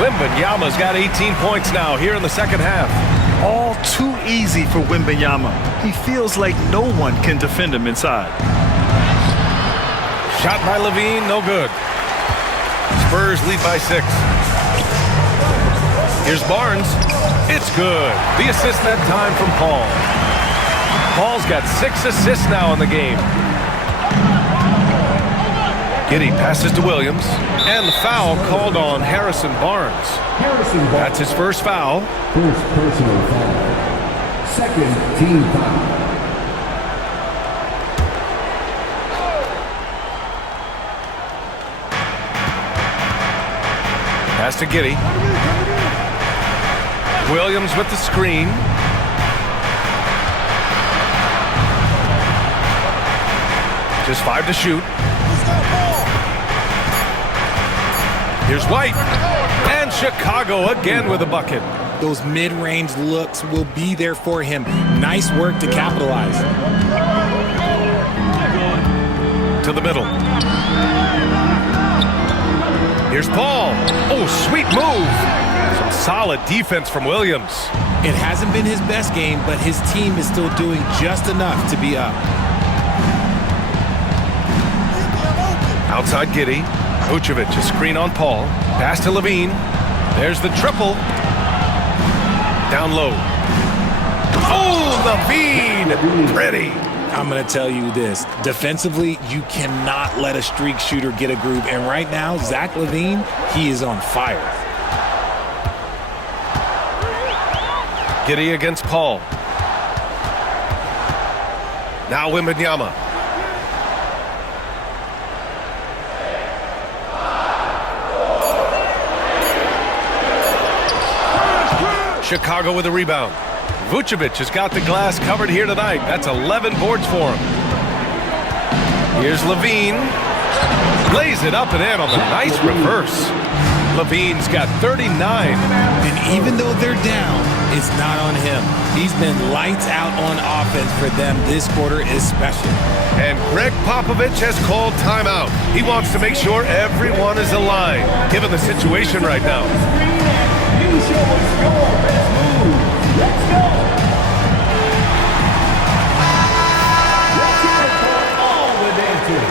Wembanyama's got 18 points now here in the second half. All too easy for Wembanyama. He feels like no one can defend him inside. Shot by Levine, no good. Spurs lead by 6. Here's Barnes. It's good. The assist that time from Paul. Paul's got 6 assists now in the game. Giddey passes to Williams. And the foul called on Harrison Barnes. That's his first foul. First personal foul. Second team foul. Pass to Giddey. Williams with the screen. Just 5 to shoot. Here's White. And Chicago again with a bucket. Those mid-range looks will be there for him. Nice work to capitalize. To the middle. Here's Paul. Oh, sweet move. Some solid defense from Williams. It hasn't been his best game, but his team is still doing just enough to be up. Outside Giddey. Vucevic, a screen on Paul. Pass to Levine. There's the triple. Down low. Oh, Levine! Pretty. I'm going to tell you this. Defensively, you cannot let a streak shooter get a groove. And right now, Zach LaVine, he is on fire. Giddey against Paul. Now Wembanyama. Chicago with a rebound. Vucevic has got the glass covered here tonight. That's 11 boards for him. Here's Levine. Lays it up and in on the nice reverse. Levine's got 39. And even though they're down, it's not on him. He's been lights out on offense for them this quarter especially. And Greg Popovich has called timeout. He wants to make sure everyone is aligned, given the situation right now. Let's go! Let's hear it for all the dancers.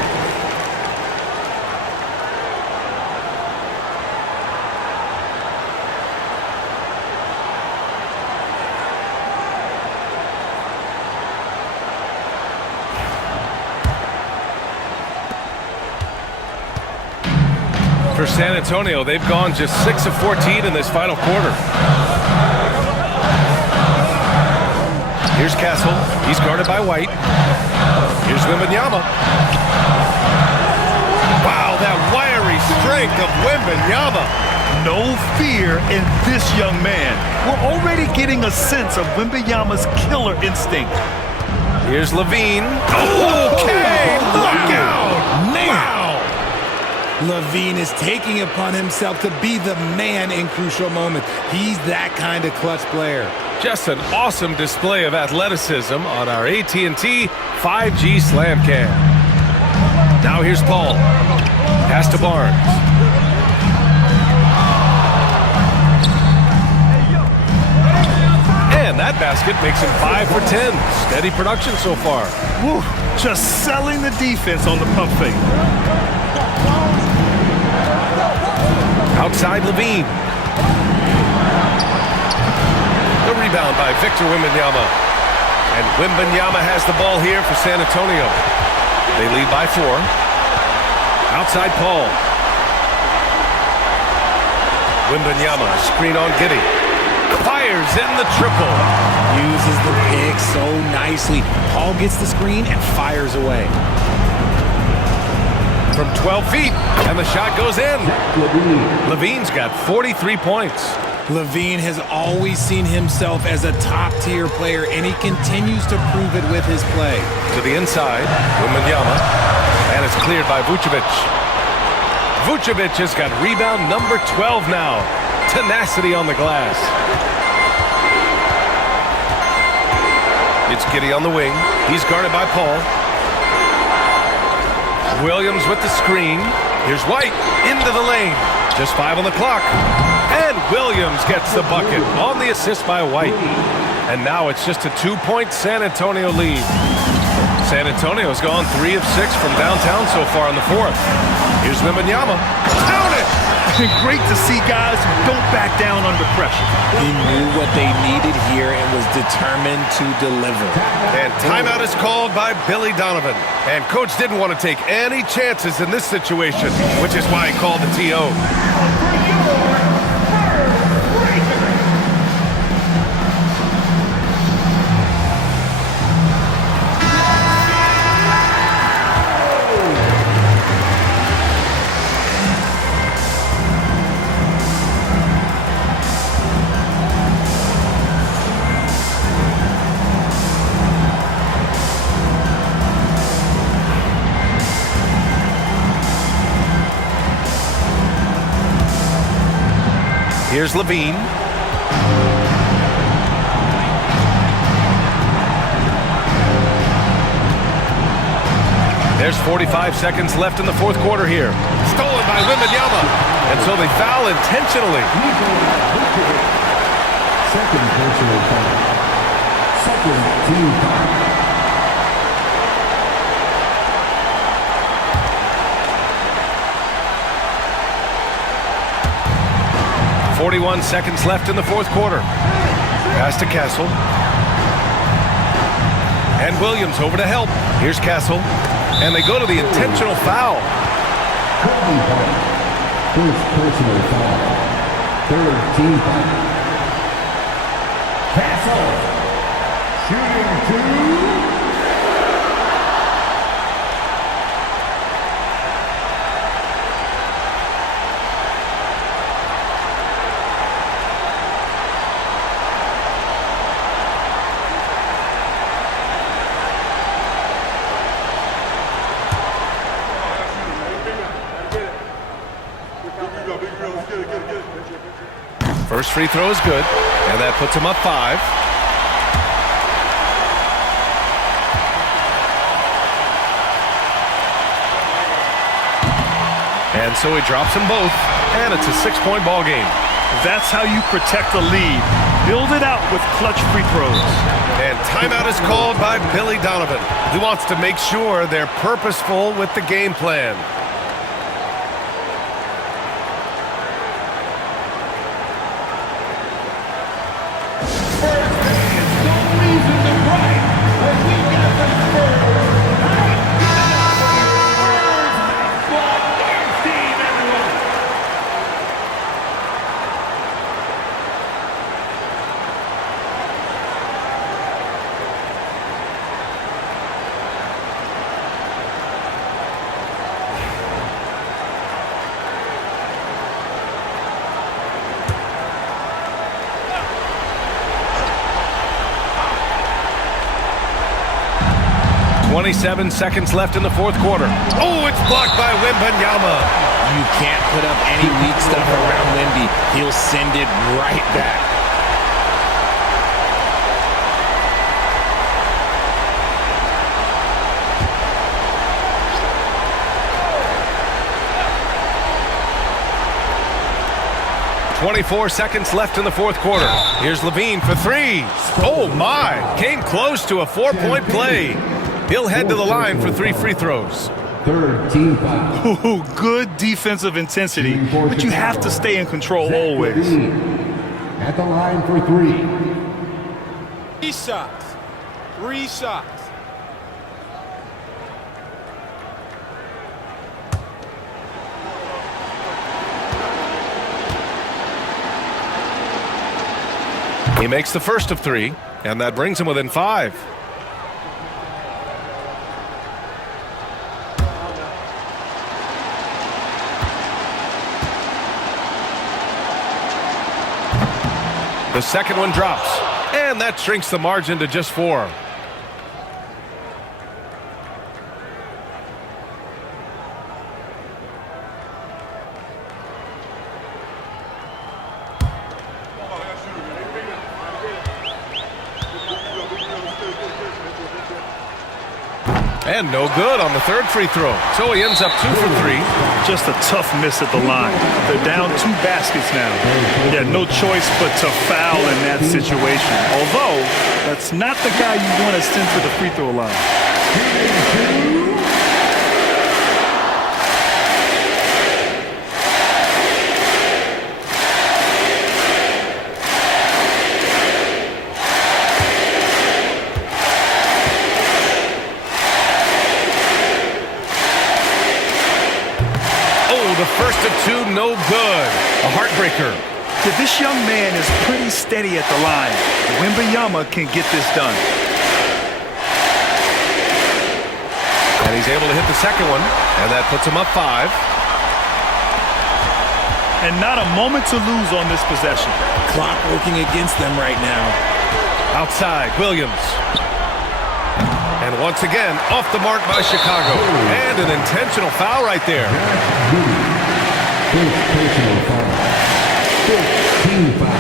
For San Antonio, they've gone just 6 of 14 in this final quarter. Here's Castle. He's guarded by White. Here's Wembanyama. Wow, that wiry strength of Wembanyama. No fear in this young man. We're already getting a sense of Wembanyama's killer instinct. Here's Levine. Okay, look out. Man. Levine is taking upon himself to be the man in crucial moments. He's that kind of clutch player. Just an awesome display of athleticism on our AT&T 5G Slam Cam. Now here's Paul. Pass to Barnes. And that basket makes him 5 for 10. Steady production so far. Woo, just selling the defense on the pump fake. Outside Levine. The rebound by Victor Wembanyama. And Wembanyama has the ball here for San Antonio. They lead by 4. Outside Paul. Wembanyama, screen on Giddey. Fires in the triple. Uses the pick so nicely. Paul gets the screen and fires away. From 12 feet, and the shot goes in. Levine's got 43 points. Levine has always seen himself as a top-tier player, and he continues to prove it with his play. To the inside, Wembanyama, and it's cleared by Vucevic. Vucevic has got rebound number 12 now. Tenacity on the glass. It's Giddey on the wing. He's guarded by Paul. Williams with the screen. Here's White into the lane. Just 5 on the clock. And Williams gets the bucket on the assist by White. And now it's just a 2-point San Antonio lead. San Antonio's gone 3 of 6 from downtown so far in the 4th. Here's Wembanyama. Count it! Great to see guys who don't back down under pressure. He knew what they needed here and was determined to deliver. And timeout is called by Billy Donovan. And coach didn't want to take any chances in this situation, which is why he called the TO. Here's Levine. There's 45 seconds left in the 4th quarter here. Stolen stolen by Wembanyama. And so they foul intentionally. Second personal foul. Second team foul. 41 seconds left in the fourth quarter. Pass to Castle. And Williams over to help. Here's Castle. And they go to the intentional foul. First personal foul. Third team foul. Castle. Shooting 2. First free throw is good, and that puts him up 5. And so he drops them both, and it's a 6-point ball game. That's how you protect a lead. Build it out with clutch free throws. And timeout is called by Billy Donovan. He wants to make sure they're purposeful with the game plan. Seven seconds left in the fourth quarter. Oh, it's blocked by Wembanyama. You can't put up any weak stuff around Wemby. He'll send it right back. .24 seconds left in the fourth quarter. Here's Levine for 3. Oh, my. Came close to a 4-point play. He'll head to the line for 3 free throws. Third team foul. Ooh, good defensive intensity, but you have to stay in control always. At the line for 3. 3 shots. 3 shots. He makes the first of 3, and that brings him within 5. The second one drops, and that shrinks the margin to just 4. And no good on the third free throw. So he ends up 2 for 3. Just a tough miss at the line. They're down 2 baskets now. Yeah, no choice but to foul in that situation. Although, that's not the guy you want to send to the free throw line. The first of 2, no good. A heartbreaker. Yeah, this young man is pretty steady at the line. Wembanyama can get this done. And he's able to hit the second one, and that puts him up 5. And not a moment to lose on this possession. Clock working against them right now. Outside, Williams. And once again, off the mark by Chicago. And an intentional foul right there. First personal foul. Fifth team foul.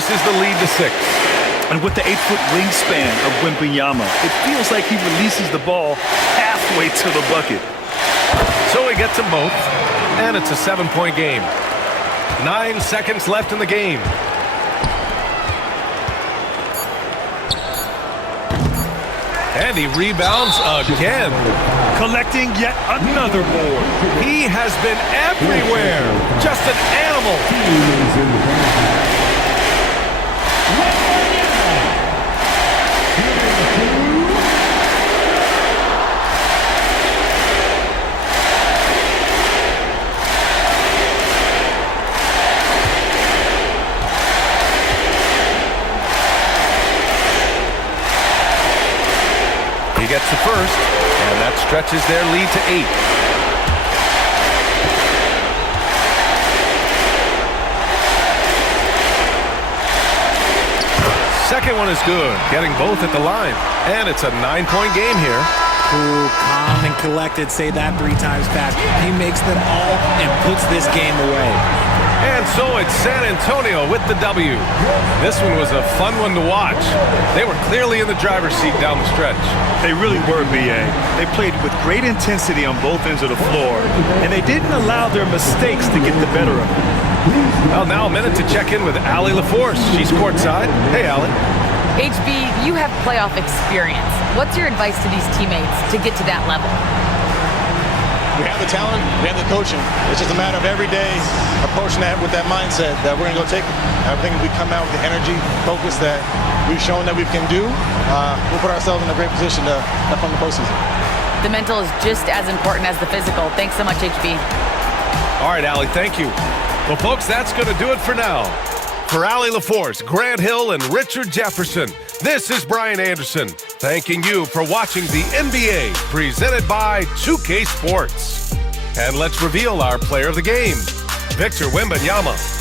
increases the lead to 6. And with the 8-foot wingspan of Wembanyama, it feels like he releases the ball halfway to the bucket. So he gets them both, and it's a 7-point game. 9 seconds left in the game. And he rebounds again. Collecting yet another board. He has been everywhere. Just an animal. He gets the first, and that stretches their lead to 8. Second one is good, getting both at the line. And it's a 9-point game here. Cool, calm, and collected. Say that 3 times fast. He makes them all and puts this game away. And so it's San Antonio with the W. This one was a fun one to watch. They were clearly in the driver's seat down the stretch. They really were, B.A. They played with great intensity on both ends of the floor, and they didn't allow their mistakes to get the better of them. Well, now a minute to check in with Allie LaForce. She's courtside. Hey, Allie. HB, you have playoff experience. What's your advice to these teammates to get to that level? We have the talent, we have the coaching. It's just a matter of every day approaching that with that mindset that we're going to go take it. I think if we come out with the energy, focus that we've shown that we can do, we'll put ourselves in a great position to have fun in the postseason. The mental is just as important as the physical. Thanks so much, HB. All right, Allie, thank you. Well, folks, that's going to do it for now. For Allie LaForce, Grant Hill, and Richard Jefferson, this is Brian Anderson, thanking you for watching the NBA, presented by 2K Sports. And let's reveal our player of the game, Victor Wembanyama.